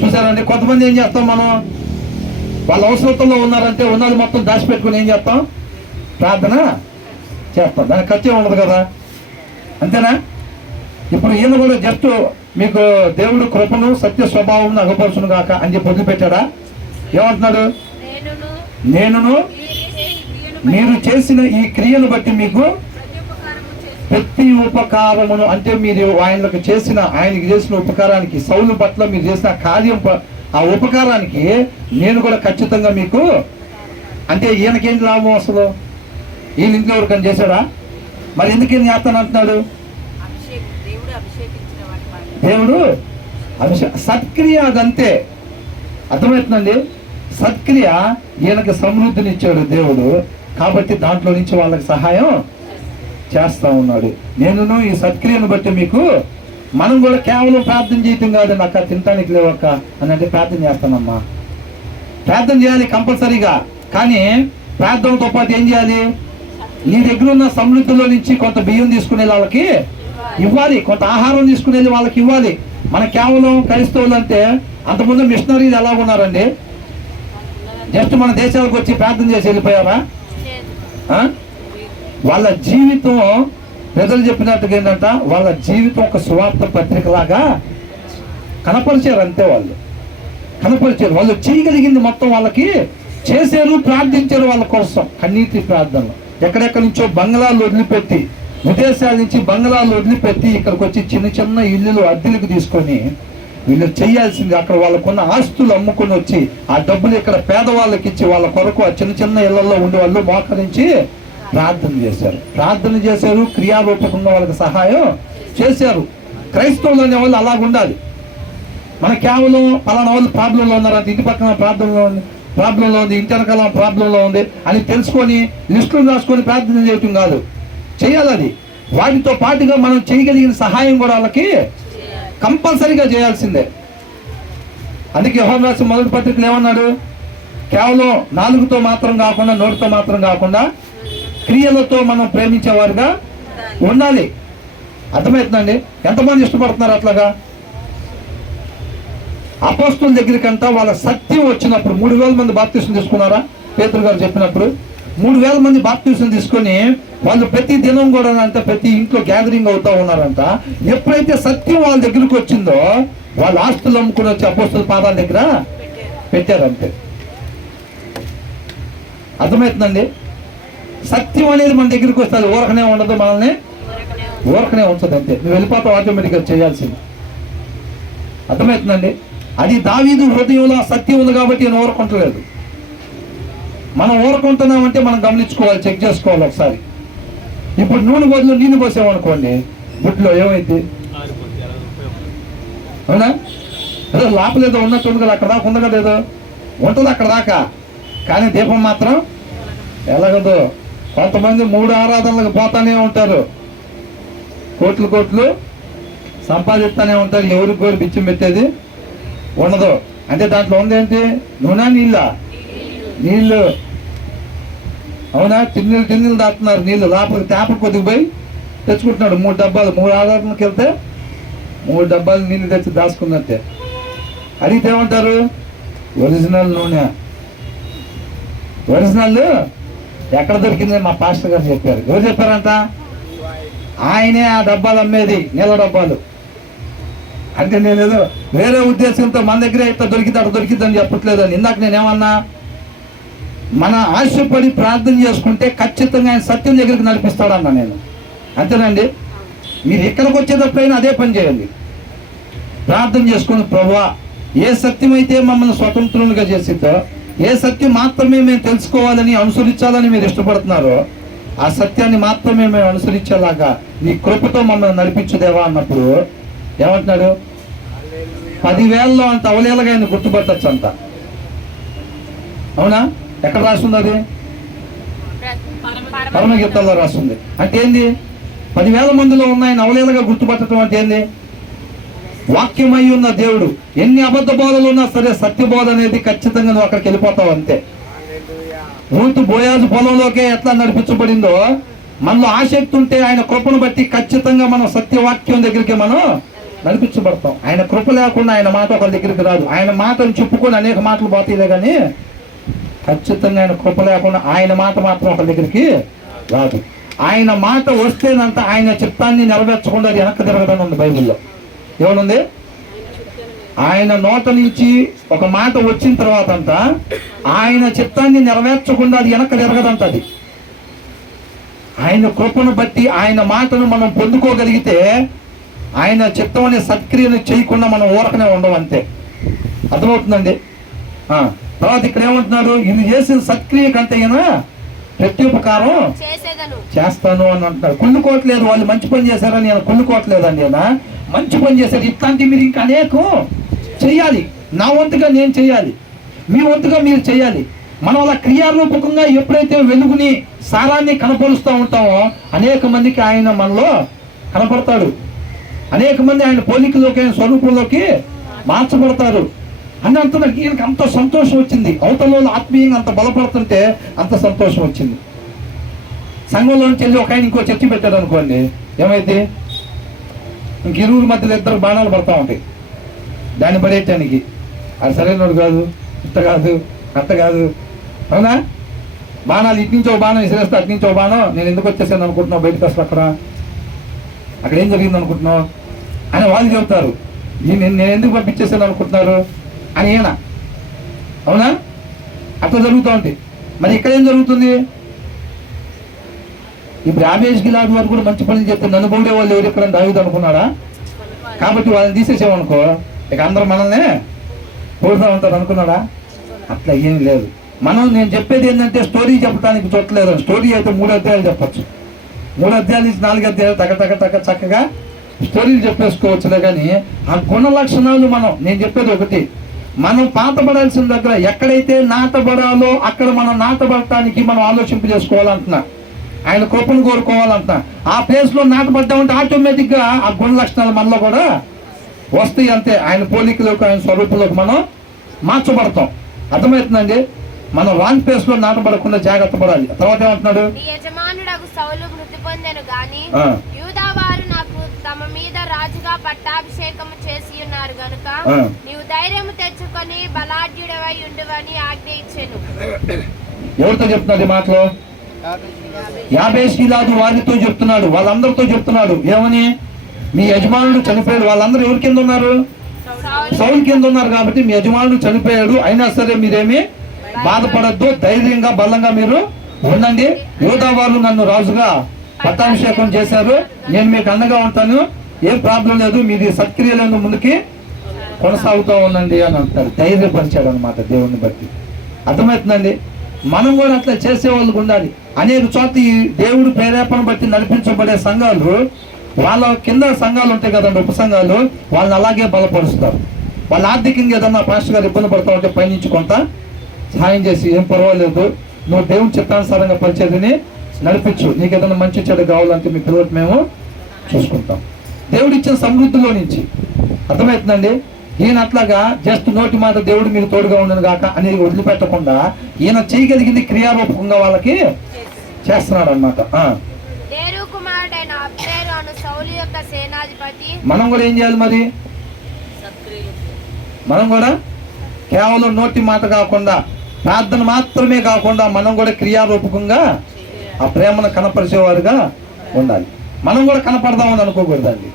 చూసారండి, కొంతమంది ఏం చేస్తాం మనం, వాళ్ళ అవసరతలో ఉన్నారంటే ఉన్నది మొత్తం దాచిపెట్టుకుని ఏం చేస్తాం? ప్రార్థన చేస్తాం. దానికి ఖర్చు ఉండదు కదా, అంతేనా? ఇప్పుడు ఈయన కూడా జస్ట్ మీకు దేవుడు కృపను సత్య స్వభావం అగపరచును గాక అని చెప్పి వదిలిపెట్టాడా? ఏమంటున్నాడు? నేనును మీరు చేసిన ఈ క్రియను బట్టి మీకు ప్రతి ఉపకారమును, అంటే మీరు ఆయనకి చేసిన ఉపకారానికి, సౌలు పట్ల మీరు చేసిన కార్యం, ఆ ఉపకారానికి నేను కూడా ఖచ్చితంగా మీకు, అంటే ఈయనకేం లాభం అసలు? ఈయన ఇంట్లో ఎవరికైనా చేశాడా? మరి ఎందుకేం చేస్తాను అంటున్నాడు? దేవుడు సత్క్రియ, అదంతే. అర్థమవుతుందండి? సత్క్రియ ఈయనకి సమృద్ధినిచ్చాడు దేవుడు, కాబట్టి దాంట్లో నుంచి వాళ్ళకి సహాయం చేస్తా ఉన్నాడు. నేనును ఈ సత్క్రియను బట్టి మీకు, మనం కూడా కేవలం ప్రార్థన చేయటం కాదండి, అక్క తినటానికి లేవక్క అని అంటే ప్రార్థన చేస్తానమ్మా. ప్రార్థన చేయాలి కంపల్సరీగా, కానీ ప్రార్థనతో పాటు ఏం చేయాలి? నీ దగ్గర ఉన్న సమృద్ధిలో నుంచి కొంత బియ్యం తీసుకునే వాళ్ళకి ఇవ్వాలి, కొంత ఆహారం తీసుకునేది వాళ్ళకి ఇవ్వాలి. మన కేవలం క్రైస్తవులు అంటే, అంతకుముందు మిషనరీలు ఎలా ఉన్నారండి? జస్ట్ మన దేశాలకు వచ్చి ప్రార్థన చేసి వెళ్ళిపోయారా? వాళ్ళ జీవితం, ప్రజలు చెప్పినట్టుగా ఏంటంట, వాళ్ళ జీవితం ఒక సువార్త పత్రిక లాగా కనపరిచారు అంతే. వాళ్ళు కనపరిచారు, వాళ్ళు చేయగలిగింది మొత్తం వాళ్ళకి చేశారు, ప్రార్థించారు వాళ్ళ కోసం కన్నీటి ప్రార్థనలు. ఎక్కడెక్కడి నుంచో బంగ్లాలు వదిలిపెట్టి, విదేశాల నుంచి బంగ్లాలు వదిలిపెట్టి ఇక్కడికి వచ్చి చిన్న చిన్న ఇల్లులు అద్దెలకు తీసుకొని వీళ్ళు చేయాల్సింది, అక్కడ వాళ్ళకున్న ఆస్తులు అమ్ముకొని వచ్చి ఆ డబ్బులు ఇక్కడ పేదవాళ్ళకి ఇచ్చి వాళ్ళ కొరకు ఆ చిన్న చిన్న ఇళ్లలో ఉండే వాళ్ళు మోకరించి ప్రార్థన చేశారు, క్రియారూపకంగా వాళ్ళకి సహాయం చేశారు. క్రైస్తవులు అనే వాళ్ళు అలాగుండాలి. మన కేవలం పలానా వాళ్ళు ప్రాబ్లంలో ఉన్నారు, ఇంటి పక్కన ప్రాబ్లంలో ఉంది, ఇంటి వెనకాల ప్రాబ్లంలో ఉంది అని తెలుసుకొని లిస్టులు రాసుకొని ప్రార్థన చేయటం కాదు, చేయాలి. అది వాటితో పాటుగా మనం చేయగలిగిన సహాయం కూడా వాళ్ళకి కంపల్సరీగా చేయాల్సిందే. అందుకే యోహాను రాసిన మొదటి పత్రికలు ఏమన్నాడు? కేవలం నాలుగుతో మాత్రం కాకుండా, నోటితో మాత్రం కాకుండా క్రియలతో మనం ప్రేమించేవారుగా ఉండాలి. అర్థమవుతుందండి? ఎంతమంది ఇష్టపడుతున్నారు అట్లాగా? అపోస్తుల దగ్గరికంతా వాళ్ళ సత్యం వచ్చినప్పుడు 3000 మంది బాప్తిసం తీసుకున్నారా? పేతురు గారు చెప్పినప్పుడు 3000 మంది బాప్తిసం తీసుకొని వాళ్ళు ప్రతి దినం కూడా అంత ప్రతి ఇంట్లో గ్యాదరింగ్ అవుతా ఉన్నారంట. ఎప్పుడైతే సత్యం వాళ్ళ దగ్గరికి వచ్చిందో వాళ్ళ ఆస్తులు అమ్ముకుని వచ్చి అపోస్తుల పాదాల దగ్గర పెట్టారంతే. అర్థమవుతుందండి? సత్యం అనేది మన దగ్గరికి వస్తే అది ఊరకనే ఉండదు, మనల్ని ఊరకనే ఉంచదు అంతే. నువ్వు వెళ్ళిపోతావు ఆటోమేటిక్గా చేయాల్సింది. అర్థమవుతుందండి? అది దావీదు హృదయంలో సత్యం ఉంది కాబట్టి నేను ఊరకుంటలేదు. మనం ఊరకుంటున్నామంటే మనం గమనించుకోవాలి, చెక్ చేసుకోవాలి ఒకసారి. ఇప్పుడు నూనె బదులు నీళ్ళు పోసామనుకోండి, బుట్లో ఏమైంది? అవునా? ఏదో లోపలేదో ఉన్నట్టు ఉంది కదా, అక్కడ దాకా ఉంది కదా, ఏదో ఉంటుంది అక్కడ దాకా, కానీ దీపం మాత్రం ఎలాగదో. కొంతమంది 3 ఆరాధనలకు పోతానే ఉంటారు, కోట్లు సంపాదిస్తానే ఉంటారు, ఎవరికి కూడా బిచ్చం పెట్టేది ఉండదు. అంటే దాంట్లో ఉందేంటి? నూనె, నీళ్ళు. అవునా? టిన్నీలు దాటుతున్నారు నీళ్ళు, లోపలికి తేప కొద్దిగా పోయి తెచ్చుకుంటున్నాడు. 3 డబ్బాలు, 3 ఆరాధనకి వెళ్తే 3 డబ్బాలు నీళ్ళు తెచ్చి దాచుకున్నట్టే. అడిగితే ఏమంటారు? ఒరిజినల్ నూనె. ఒరిజినల్ ఎక్కడ దొరికిందని మా పాస్టర్ గారు చెప్పారు. ఎవరు చెప్పారంట? ఆయనే ఆ డబ్బాలు అమ్మేది, నీళ్ళ డబ్బాలు. అంటే నేను ఏదో వేరే ఉద్దేశంతో మన దగ్గర ఇట్లా దొరికితే అక్కడ దొరికిద్దని చెప్పట్లేదని. ఇందాక నేనేమన్నా, మన ఆశపడి ప్రార్థన చేసుకుంటే ఖచ్చితంగా ఆయన సత్యం దగ్గరికి నడిపిస్తాడన్నా నేను. అంతేనండి? మీరు ఇక్కడికి వచ్చేటప్పుడైనా అదే పని చేయండి. ప్రార్థన చేసుకుని, ప్రభువా ఏ సత్యం అయితే మమ్మల్ని స్వతంత్రులుగా చేసిద్దో, ఏ సత్యం మాత్రమే మేము తెలుసుకోవాలని అనుసరించాలని మీరు ఇష్టపడుతున్నారో ఆ సత్యాన్ని మాత్రమే మేము అనుసరించేలాగా నీ కృపతో మమ్మల్ని నడిపించుదేవా అన్నప్పుడు ఏమంటున్నాడు? 10,000లో అంత అవలేలగా ఆయన గుర్తుపట్టచ్చు అంత. అవునా? ఎక్కడ రాస్తుంది? అది పరమగీతాల్లో రాస్తుంది. అంటే ఏంది? 10,000 మందిలో ఉన్న ఆయన అవలేలగా గుర్తుపట్టడం అంటే ఏంది? వాక్యమై ఉన్న దేవుడు ఎన్ని అబద్ధ బోధలు ఉన్నా సరే సత్య బోధ అనేది ఖచ్చితంగా నువ్వు అక్కడికి వెళ్ళిపోతావు అంతే. రూతు బోయాజు పొలంలోకే ఎట్లా నడిపించబడిందో మనలో ఆసక్తి ఉంటే ఆయన కృపను బట్టి ఖచ్చితంగా మనం సత్యవాక్యం దగ్గరికి మనం నడిపించబడతాం. ఆయన కృప లేకుండా ఆయన మాట ఒకరి దగ్గరికి రాదు. ఆయన మాటను చెప్పుకొని అనేక మాటలు పోతాయిలే కానీ ఖచ్చితంగా ఆయన కృప లేకుండా ఆయన మాట మాత్రం ఒకరి దగ్గరికి రాదు. ఆయన మాట వస్తేనంత ఆయన చిత్తాన్ని నెరవేర్చకుండా అది వెనక్కి తిరగదని ఉంది బైబిల్లో. ఏమనుంది? ఆయన నోట నుంచి ఒక మాట వచ్చిన తర్వాత అంట ఆయన చిత్తాన్ని నెరవేర్చకుండా అది వెనక్కి తిరగదంట. అది ఆయన కృపను బట్టి ఆయన మాటను మనం పొందుకోగలిగితే ఆయన చిత్తం అనే సత్క్రియను చేయకుండా మనం ఊరకనే ఉండవు అంతే. అర్థమవుతుందండి? తర్వాత ఇక్కడ ఏమంటున్నాడు? ఇది చేసిన సత్క్రియ కంటే ప్రత్యుపకారం చేస్తాను అని అంటున్నారు. కుళ్ళుకోవట్లేదు, వాళ్ళు మంచి పని చేశారని నేను కుళ్ళుకోవట్లేదండి. మంచి పని చేశారు. ఇట్లాంటివి మీరు ఇంకా అనేకం చెయ్యాలి. నా వంతుగా నేను చేయాలి, మీ వంతుగా మీరు చేయాలి. మనం అలా క్రియారూపకంగా ఎప్పుడైతే వెలుగుని సారాన్ని కనపరుస్తూ ఉంటామో అనేక మందికి ఆయన మనలో కనపడతాడు. అనేక మంది ఆయన పోలికలోకి, ఆయన స్వరూపంలోకి మార్చబడతారు అని అంటున్నారు. ఈయనకి అంత సంతోషం వచ్చింది. అవతల ఆత్మీయంగా అంత బలపడుతుంటే అంత సంతోషం వచ్చింది. సంఘంలో నుంచి వెళ్ళి ఒక ఆయన ఇంకో చర్చి పెట్టాడు అనుకోండి, ఏమైతే ఇంక ఇరువురి మధ్యలో 2 బాణాలు పడతా ఉంటాయి. దాన్ని పడేయటానికి అది సరైనడు కాదు, ఇట్ట కాదు, అట్ట కాదు. అవునా? బాణాలు ఇటు నుంచి ఒక బాణం విసిరేస్తే అటు నుంచి ఒక బాణం. నేను ఎందుకు వచ్చేసాను అనుకుంటున్నావు? బయటకు అసలు అక్కడ ఏం జరిగింది అనుకుంటున్నావు అని వాళ్ళు చెబుతారు. నేను ఎందుకు పంపించేసాను అనుకుంటున్నారు అని ఈయన. అవునా? అట్లా జరుగుతూ ఉంటాయి. మరి ఇక్కడ ఏం జరుగుతుంది? ఇప్పుడు యాబేష్ గిలాదు వారు కూడా మంచి పనులు చెప్తే నన్ను పొగిడే వాళ్ళు ఎవరు ఇక్కడ దావీదు అనుకున్నాడా? కాబట్టి వాళ్ళని తీసేసామనుకో ఇక అందరూ మనల్ని పొగుడుతూ ఉంటారు అనుకున్నాడా? అట్లా ఏం లేదు. నేను చెప్పేది ఏంటంటే స్టోరీ చెప్పడానికి చూడలేదు. స్టోరీ అయితే 3 అధ్యాయాలు చెప్పచ్చు. 3 అధ్యాయాల నుంచి 4 అధ్యాయాలు తగ్గ చక్కగా స్టోరీలు చెప్పేసుకోవచ్చులే. కానీ ఆ గుణ లక్షణాలు నేను చెప్పేది ఒకటి, మనం పాతబడాల్సిన దగ్గర ఎక్కడైతే నాటబడాలో అక్కడ మనం నాటబడటానికి మనం ఆలోచింపు చేసుకోవాలంటున్నా. ఆయన కృపను కోరుకోవాలంటున్నా. ఆ ప్లేస్లో నాటబడ్డామంటే ఆటోమేటిక్గా ఆ గుణ లక్షణాలు మనలో కూడా వస్తాయి. అంతే, ఆయన పోలికలోకి ఆయన స్వరూపంలోకి మనం మార్చబడతాం. అర్థమవుతుందండి? మనం రాంగ్ ప్లేస్ లో నాటబడకుండా జాగ్రత్త పడాలి. తర్వాత ఏమంటున్నాడు? యజమానుడగు సౌలు మృతి పొందెను గాని యూదావారు నాకు తమ మీద రాజుగా పట్టాభిషేకం చేసి ఉన్నారు గనుక నీవు ధైర్యం తెచ్చుకొని బలాఢ్యుడవై ఉండువని ఆజ్ఞ ఇచ్చెను. ఎవరితో చెప్తున్నాడు ఈ మాటలు? యాబేష్ గిలాదు వారితో చెప్తున్నాడు, వాళ్ళందరితో చెప్తున్నాడు. ఏమని? మీ యజమానుడు చనిపోయాడు. వాళ్ళందరూ ఎవరి కింద ఉన్నారు? సౌలు కింద ఉన్నారు. కాబట్టి మీ యజమానుడు చనిపోయాడు, అయినా సరే మీరేమి బాధపడద్దు, ధైర్యంగా బలంగా మీరు ఉండండి. యోధా వాళ్ళు నన్ను రాజుగా పట్టాభిషేకం చేశారు, నేను మీకు అండగా ఉంటాను, ఏం ప్రాబ్లం లేదు, మీది సత్క్రియలను ముందుకి కొనసాగుతూ ఉండండి అని అంటారు. ధైర్యపరిచాడు అనమాట దేవుణ్ణి బట్టి. అర్థమవుతుందండి? మనం కూడా అట్లా చేసేవాళ్ళకు ఉండాలి. అనేక చోట్ల ఈ దేవుడు ప్రేరేపణ బట్టి నడిపించబడే సంఘాలు, వాళ్ళ కింద సంఘాలు ఉంటాయి కదండి, ఉపసంఘాలు, వాళ్ళని అలాగే బలపరుస్తారు. వాళ్ళు ఆర్థికంగా ఏదన్నా పాస్టర్ గారు ఇబ్బంది పడతా ఉంటే పైనుంచి కొంత సహాయం చేసి, ఏం పర్వాలేదు, నువ్వు దేవుని చిత్తానుసారంగా పరిచర్యని నడిపించు, నీకు ఏదైనా మంచి చెడు కావాలంటే మీ పిల్లలకు మేము చూసుకుంటాం. దేవుడు ఇచ్చిన సమృద్ధిలో నుంచి. అర్థమవుతుందండి? ఈయన అట్లాగా జస్ట్ నోటి మాట దేవుడు మీకు తోడుగా ఉండను గాక అనేది వదిలిపెట్టకుండా ఈయన చేయగలిగింది క్రియారూపకంగా వాళ్ళకి చేస్తున్నాడు అనమాట. మనం కూడా ఏం చేయాలి మరి? మనం కూడా కేవలం నోటి మాట కాకుండా, ప్రార్థన మాత్రమే కాకుండా మనం కూడా క్రియారూపకంగా ఆ ప్రేమను కనపరిచేవారుగా ఉండాలి. మనం కూడా కనపడదామని అనుకోకూడదండి,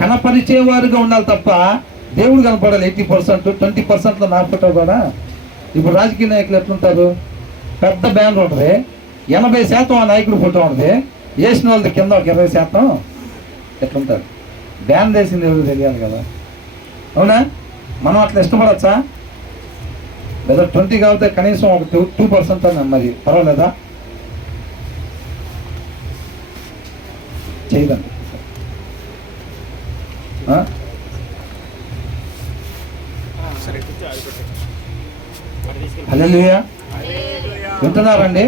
కనపరిచేవారుగా ఉండాలి తప్ప దేవుడు కనపడాలి. 80%, 20%లో నా ఫోటో కూడా. ఇప్పుడు రాజకీయ నాయకులు ఎట్లుంటారు? పెద్ద బ్యానర్ ఉంటుంది, 80% ఆ నాయకుడు ఫోటో ఉంటుంది, వేసిన వాళ్ళది కింద ఒక 20% ఎట్లుంటారు? బ్యాన్ వేసింది ఎవరు తెలియాలి కదా. అవునా? మనం అట్లా ఇష్టపడచ్చా? లేదా 20 కాబట్టి కనీసం ఒక 2% అని మరి పర్వాలేదా? చేయదండి. హల్లెలూయా. వింటున్నారండి?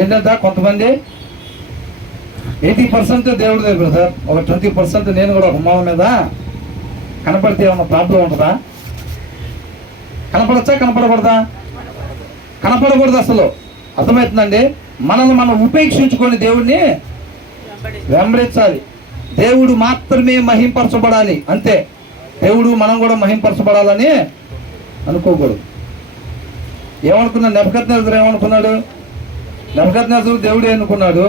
ఏంటంటే కొంతమంది 80% దేవుడిదే బ్రదర్, ఒక 20% నేను కూడా ఒక మామ మీద కనపడితే ఏమన్నా ప్రాబ్లం ఉంటుందా? కనపడచ్చా? కనపడకూడదా? కనపడకూడదు అసలు. అర్థమవుతుందండి? మనల్ని మనం ఉపేక్షించుకొని దేవుడిని వెంబడించాలి. దేవుడు మాత్రమే మహింపరచబడాలి, అంతే. దేవుడు మనం కూడా మహింపరచబడాలని అనుకోకూడదు. ఏమనుకున్నాడు నెబుకద్నెజరు? ఏమనుకున్నాడు? నెబుకద్నెజరు దేవుడే అనుకున్నాడు.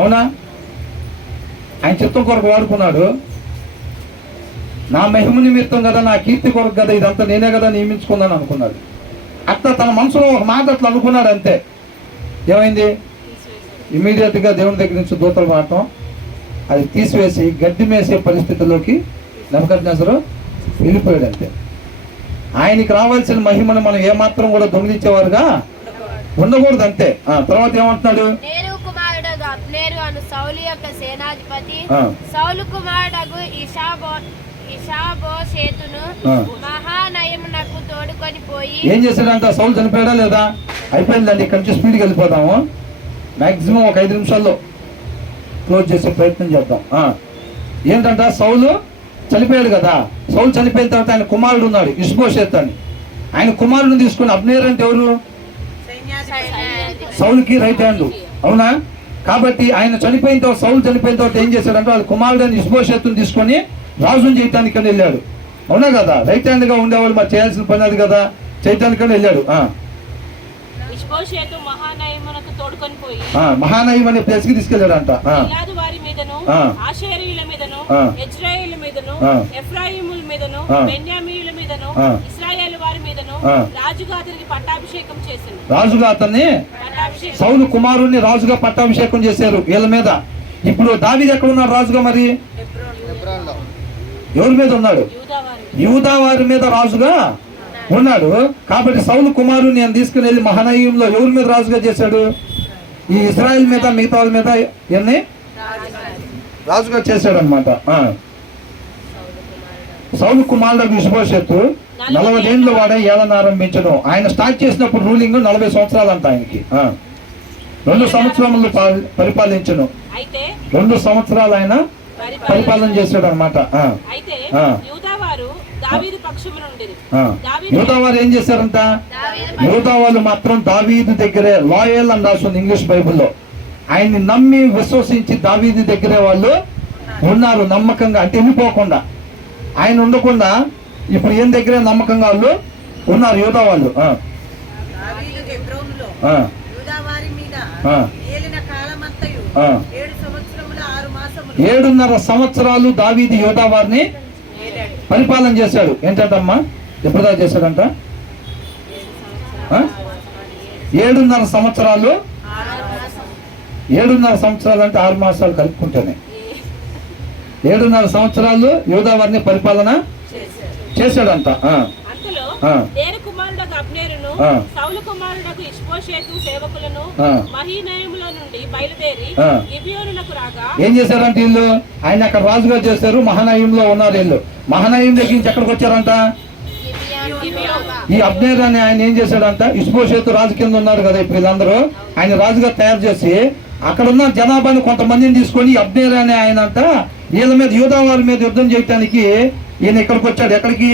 అవునా? ఆయన చిత్తం కొరకు వాడుకున్నాడు. నా మహిమ నిమిత్తం కదా, నా కీర్తి కొరకు కదా, ఇదంతా నేనే కదా నియమించుకున్నాను అనుకున్నాడు. అట్లా తన మనసులో ఒక మాట అట్లా అనుకున్నాడు, అంతే. ఏమైంది? ఇమీడియట్గా దేవుని దగ్గర నుంచి దూతలు మారటం, అది తీసివేసి గడ్డి మేసే పరిస్థితుల్లోకి నెబుకద్నెజరు వెళ్ళిపోయాడు, అంతే. ఆయనకి రావాల్సిన మహిమను మనం ఏమాత్రం కూడా దొంగిలించేవారుగా ఉండకూడదు, అంతే. తర్వాత ఏమంటున్నాడు? అబ్నేరు అను సౌలు యొక్క సేనాధిపతి సౌలు కుమారుడగు ఇషాబోషేతును మహానయమునకు తోడుకొని పోయి. ఏం చేశాడంట? సౌలు చనిపోయాడా లేదా? అయిపోయిందండి. ఇక్కడ నుంచి స్పీడ్కి వెళ్ళిపోదాము. మాక్సిమం ఒక 5 నిమిషాల్లో క్లోజ్ చేసే ప్రయత్నం చేద్దాం. ఏంటంట? సౌలు చనిపోయాడు కదా. సౌలు చనిపోయిన తర్వాత ఆయన కుమారుడు ఉన్నాడు, ఇష్బోషేత్ అని. ఆయన కుమారుడిని తీసుకుని, అబ్నేర్ అంటే ఎవరు? సౌలుకి రైట్ హ్యాండ్. అవునా? కాబట్టి ఆయన చనిపోయిన తర్వాత, సౌలు చనిపోయిన తర్వాత ఏం చేశాడంటే వాళ్ళ కుమారుడు అని ఇష్బోషేతుని తీసుకొని రాజుని చేయటానికని వెళ్ళాడు. అవునా కదా? రైట్ హ్యాండ్ గా ఉండేవాళ్ళు మరి చేయాల్సిన పని అది కదా, చేయటానికని వెళ్ళాడు. ఇష్బోషెతు మహానయమునకు తోడుకొని పోయి మహానయం అనే ప్లేస్ కి తీసుకెళ్ళాడంట. గిలాదు వారి మీదను ఆషేరీయుల మీదను ఇజ్రాయేలు మీదను ఎఫ్రాయిముల మీదను బెన్యామీయుల మీదను ఇశ్రాయేలు వారి మీదను రాజుగా అతనికి పట్టాభిషేకం చేశాను. రాజుగా అతన్ని సౌలు కుమారుణ్ణి రాజుగా పట్టాభిషేకం చేశారు వీళ్ళ మీద. ఇప్పుడు దావీదు ఎక్కడ ఉన్నాడు రాజుగా? మరి ఎవరి మీద ఉన్నాడు? యూదా వారి మీద రాజుగా ఉన్నాడు. కాబట్టి సౌలు కుమారుని నేను తీసుకుని వెళ్ళి మహానయంలో ఎవరి మీద రాజుగా చేశాడు? ఈ ఇశ్రాయేల్ మీద, మిగతా వాళ్ళ మీద ఎన్ని రాజుగా చేశాడు అనమాట. సౌలు కుమారుడు ఇష్బోషెతు 40 ఏళ్ళు వాడే ఏళ్ళని ఆరంభించను. ఆయన స్టార్ట్ చేసినప్పుడు రూలింగ్ 40 సంవత్సరాలు అంట ఆయనకి. 2 సంవత్సరములు పరిపాలించను. 2 సంవత్సరాలు ఆయన పరిపాలన చేశాడు అనమాట. యూదా వారు ఏం చేశారంట? యూదా వాళ్ళు మాత్రం దావీదు దగ్గరే లాయల్ అని రాస్తుంది ఇంగ్లీష్ బైబుల్లో. ఆయన్ని నమ్మి విశ్వసించి దావీదు దగ్గరే వాళ్ళు ఉన్నారు నమ్మకంగా. అంటే వెళ్ళిపోకుండా, ఆయన ఉండకుండా ఇప్పుడు ఏం దగ్గరే నమ్మకంగా వాళ్ళు ఉన్నారు యూదా వాళ్ళు. 7.5 సంవత్సరాలు దావీదు యూదా వారిని పరిపాలన చేశాడు. ఏంటంటమ్మా ఎప్పుడుదా చేశాడంట? 7.5 సంవత్సరాలు. 7.5 సంవత్సరాలు అంటే 6 మాసాలు కలుపుకుంటేనే 7.5 సంవత్సరాలు యూదా వారిని పరిపాలన చేశాడంట. సౌలు కుమారుడకు ఇష్బోషెతు సేవకులను మహీనయములో నుండి బయలుదేరి గిబియోనునకు రాగా ఏం చేశారంటే వీళ్ళు ఆయన అక్కడ రాజుగా చేశారు. మహానయంలో ఉన్నారు వీళ్ళు. మహానయం దగ్గర నుంచి ఎక్కడికి వచ్చారంట? ఈ అబ్నేర్ అని ఆయన ఏం చేశాడంట? ఇష్బోషెతు రాజు కింద ఉన్నారు కదా ఇప్పుడు వీళ్ళందరూ. ఆయన రాజుగా తయారు చేసి అక్కడ ఉన్న జనాభాని కొంతమందిని తీసుకొని అబ్నేర్ అని ఆయన అంట వీళ్ళ మీద యూదా వారి మీద యుద్ధం చేయడానికి ఈయన ఇక్కడికి వచ్చాడు. ఎక్కడికి?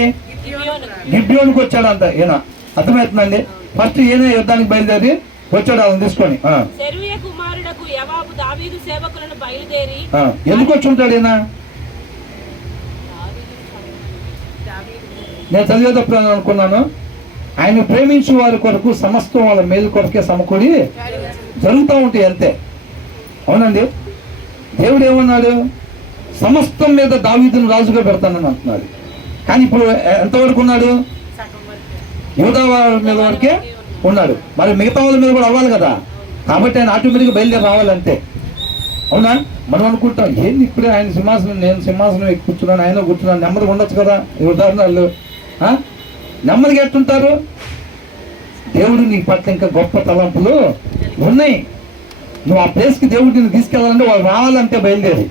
గిబియోనుకు వచ్చాడంట ఈయన. అర్థమవుతుందండి? ఫస్ట్ ఈయన యుద్ధానికి బయలుదేరి వచ్చాడు వాళ్ళని తీసుకొని. ఎందుకు వచ్చి ఉంటాడు ఈయన? నేను చదివేటప్పుడు అనుకున్నాను ఆయన ప్రేమించే వారి కొరకు సమస్తం వాళ్ళ మేలు కొరకే సమకూడి జరుగుతూ ఉంటాయి అంతే. అవునండి. దేవుడు ఏమన్నాడు? సమస్తం మీద దావీదును రాజుగా పెడతానని అంటున్నాడు. కానీ ఇప్పుడు ఎంతవరకు ఉన్నాడు? యూదా వారి మీద వరకే ఉన్నాడు. మరి మిగతా వాళ్ళ మీద కూడా అవ్వాలి కదా. కాబట్టి ఆయన ఆటోమేటిక్గా బయలుదేరి రావాలంతే. అవునా? మనం అనుకుంటాం ఏంది ఇప్పుడే ఆయన సింహాసనం, నేను సింహాసనం ఎక్కి కూర్చున్నాను, ఆయన కూర్చున్నాను, నెమ్మదిగా ఉండొచ్చు కదా. ఉదాహరణలు నెమ్మదిగా ఎట్టుంటారు? దేవుడు నీ పట్ల ఇంకా గొప్ప తలంపులు ఉన్నాయి. నువ్వు ఆ ప్లేస్కి దేవుడు నిన్ను తీసుకెళ్ళాలంటే వాళ్ళు రావాలంటే బయలుదేరి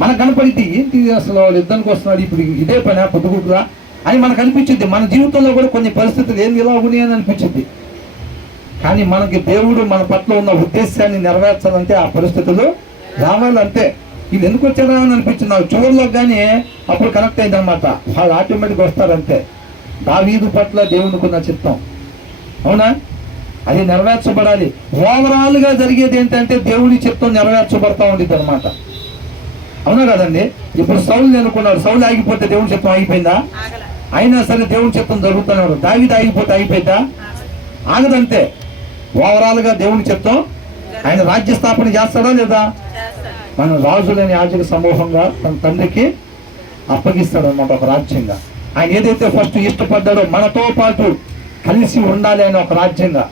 మనకు కనపడితే ఏంటి అసలు వాళ్ళు యుద్ధానికి వస్తున్నాడు ఇప్పుడు ఇదే పని పొద్దుగుడురా అని మనకు అనిపించింది. మన జీవితంలో కూడా కొన్ని పరిస్థితులు ఏంది ఇలా ఉన్నాయి అని అనిపించింది. కానీ మనకి దేవుడు మన పట్ల ఉన్న ఉద్దేశాన్ని నెరవేర్చాలంటే ఆ పరిస్థితులు రావాలంటే ఇది ఎందుకు వచ్చారా అని అనిపించింది నాకు చివరిలో. కానీ అప్పుడు కనెక్ట్ అయింది అనమాట. వాళ్ళు ఆటోమేటిక్గా వస్తారంతే. దావీదు పట్ల దేవునికి ఉన్న చిత్తం, అవునా, అది నెరవేర్చబడాలి. ఓవరాల్ గా జరిగేది ఏంటంటే దేవుడి చిత్తం నెరవేర్చబడతా ఉండేది అనమాట. అవునా కదండి? ఇప్పుడు సౌలు అనుకున్నాడు, సౌలు ఆగిపోతే దేవుడి చిత్తం ఆగిపోయిందా? అయినా సరే దేవుడి చిత్తం జరుగుతున్నాడు. దావీదు ఆగిపోతే ఆగిపోయిందా? ఆగదంతే. ఓవరాల్ గా దేవుడి చిత్తం ఆయన రాజ్య స్థాపన చేస్తాడా లేదా? మన రాజులని యాజక సమూహంగా తన తండ్రికి అప్పగిస్తాడు అన్నమాట, ఒక రాజ్యంగా. ఆయన ఏదైతే ఫస్ట్ ఇష్టపడ్డాడో మనతో పాటు కలిసి ఉండాలి అని ఒక రాజ్యంగా,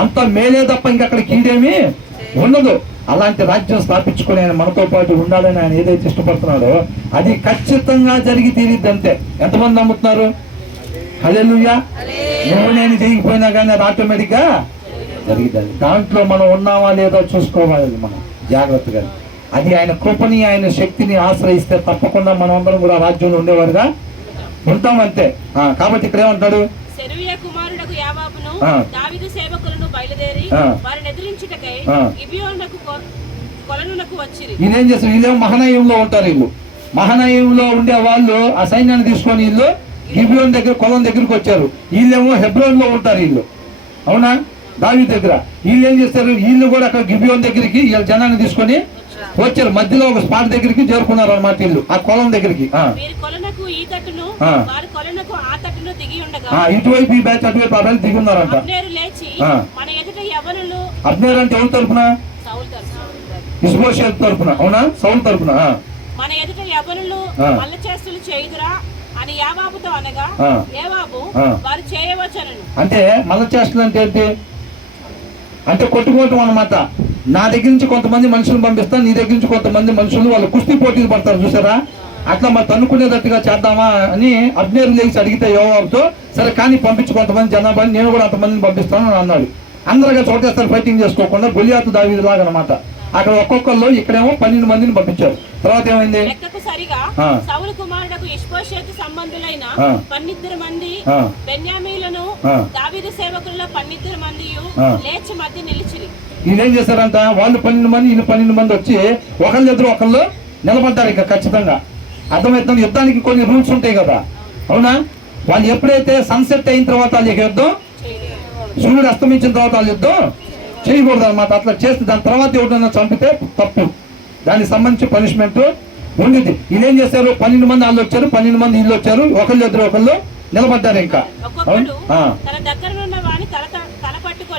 అంత మేలే తప్ప ఇంకక్కడ కీడేమీ ఉండదు. అలాంటి రాజ్యం స్థాపించుకొని ఆయన మనతో పాటు ఉండాలని ఆయన ఏదైతే ఇష్టపడుతున్నాడో అది ఖచ్చితంగా జరిగి తీరిద్ది అంతే. ఎంతమంది నమ్ముతున్నారు? హల్లెలూయా. నువ్వు నేను జరిగిపోయినా కానీ అది ఆటోమేటిక్గా జరిగిద్ది. దాంట్లో మనం ఉన్నామా లేదో చూసుకోవాలి మనం జాగ్రత్తగా. అది ఆయన కృపని ఆయన శక్తిని ఆశ్రయిస్తే తప్పకుండా మనం అందరం కూడా రాజ్యంలో ఉండేవారుగా ఉంటాం అంతే. కాబట్టి ఇక్కడ ఏమంటాడు? కుమారుడకు యావాబును దావీదు సేవకులను బయలుదేరి వారిని ఎదిరించుటకై గిబియోనునకు కొలనునకు వచ్చిరి. వీళ్ళేం చేస్తారు? వీళ్ళేమో మహనయంలో ఉంటారు. వీళ్ళు మహనయంలో ఉండే వాళ్ళు ఆ సైన్యాన్ని తీసుకొని వీళ్ళు గిబియోన్ దగ్గర కొలం దగ్గరికి వచ్చారు. వీళ్ళేమో హెబ్రోన్ లో ఉంటారు వీళ్ళు, అవునా, దావీదు దగ్గర. వీళ్ళు ఏం చేస్తారు? వీళ్ళు కూడా అక్కడ గిబియోన్ దగ్గరికి వీళ్ళ జనాన్ని తీసుకొని వచ్చారు, మధ్యలో ఒక స్పాట్ దగ్గరికి చేరుకున్నారు అన్నమాట ఇల్లు, ఆ కొలం దగ్గరికి. వీరి కొలనకు ఈ తట్టును వారి కొలనకు ఆ తట్టును దిగి ఉండగా ఇటువైపు ఈ బ్యాచ్ అటువైపు ఆ బ్యాచ్ దిగి ఉన్నారంట. అబ్నేరు లేచి మన ఎదుట యవ్వనులు, అబ్నేరు అంటే ఎవరి తరపున? సౌలు తరపున, ఇష్బోషెత్ తరపున. అవునా, సౌలు తరపున. మన ఎదుట యవ్వనులు మల్ల చేష్టలు చేయుదురా అని యావాబుతో అనగా యావాబు వారు చేయవచ్చునను. అంటే మల్ల చేష్టలు అంటే ఏంటి? అంటే కొట్టుకోవటం అన్నమాట. నా దగ్గర నుంచి కొంతమంది మనుషులు పంపిస్తాను, నీ దగ్గర నుంచి కొంతమంది మనుషులు, వాళ్ళు కుస్తీ పోటీలు పడతారు చూసారా, అట్లా మరి తన్నుకునేటట్టుగా చేద్దామా అని అబ్నేరు లేచి అడిగితే యోవాబుతో, సరే కానీ పంపించు కొంతమంది జనాభా, నేను కూడా అంతమందిని పంపిస్తాను అని అన్నాడు. అందరిగా చోటేస్తారు ఫైటింగ్ చేసుకోకుండా, గొలియాతు దావీదు లాగా అనమాట. అక్కడ ఒక్కొక్కళ్ళు ఇక్కడేమో 12 మందిని పంపించారు. తర్వాత ఏమైంది? లెక్కకు సరిగా సౌలు కుమారుడకు ఇష్బోషెతు సంబంధులైన 12 మంది బెన్యామీలను దావీదు సేవకుల్లో 12 మంది లేచి మధ్య నిలిచిరి. ఈయనేం చేశారంట, వాళ్ళు 12 మంది, ఈయన 12 మంది వచ్చి ఒకళ్ళ ఎదురు ఒకళ్ళు నిలబడ్డారు. ఇక ఖచ్చితంగా అర్థమవుతుంది, యుద్ధానికి కొన్ని రూల్స్ ఉంటాయి కదా, అవునా? వాళ్ళు ఎప్పుడైతే సన్సెట్ అయిన తర్వాత వాళ్ళకి యుద్ధం, సూర్యుడు అస్తమించిన తర్వాత వాళ్ళు యుద్ధం చేయకూడదు అనమాట. అట్లా చేస్తే దాని తర్వాత ఎవరైనా చంపితే తప్పు, దానికి సంబంధించి పనిష్మెంట్ ఉండింది. ఈయనేం చేశారు, 12 మంది వాళ్ళు వచ్చారు, 12 మంది వీళ్ళు వచ్చారు, ఒకళ్ళు ఎదురు ఒకళ్ళు నిలబడ్డారు. ఇంకా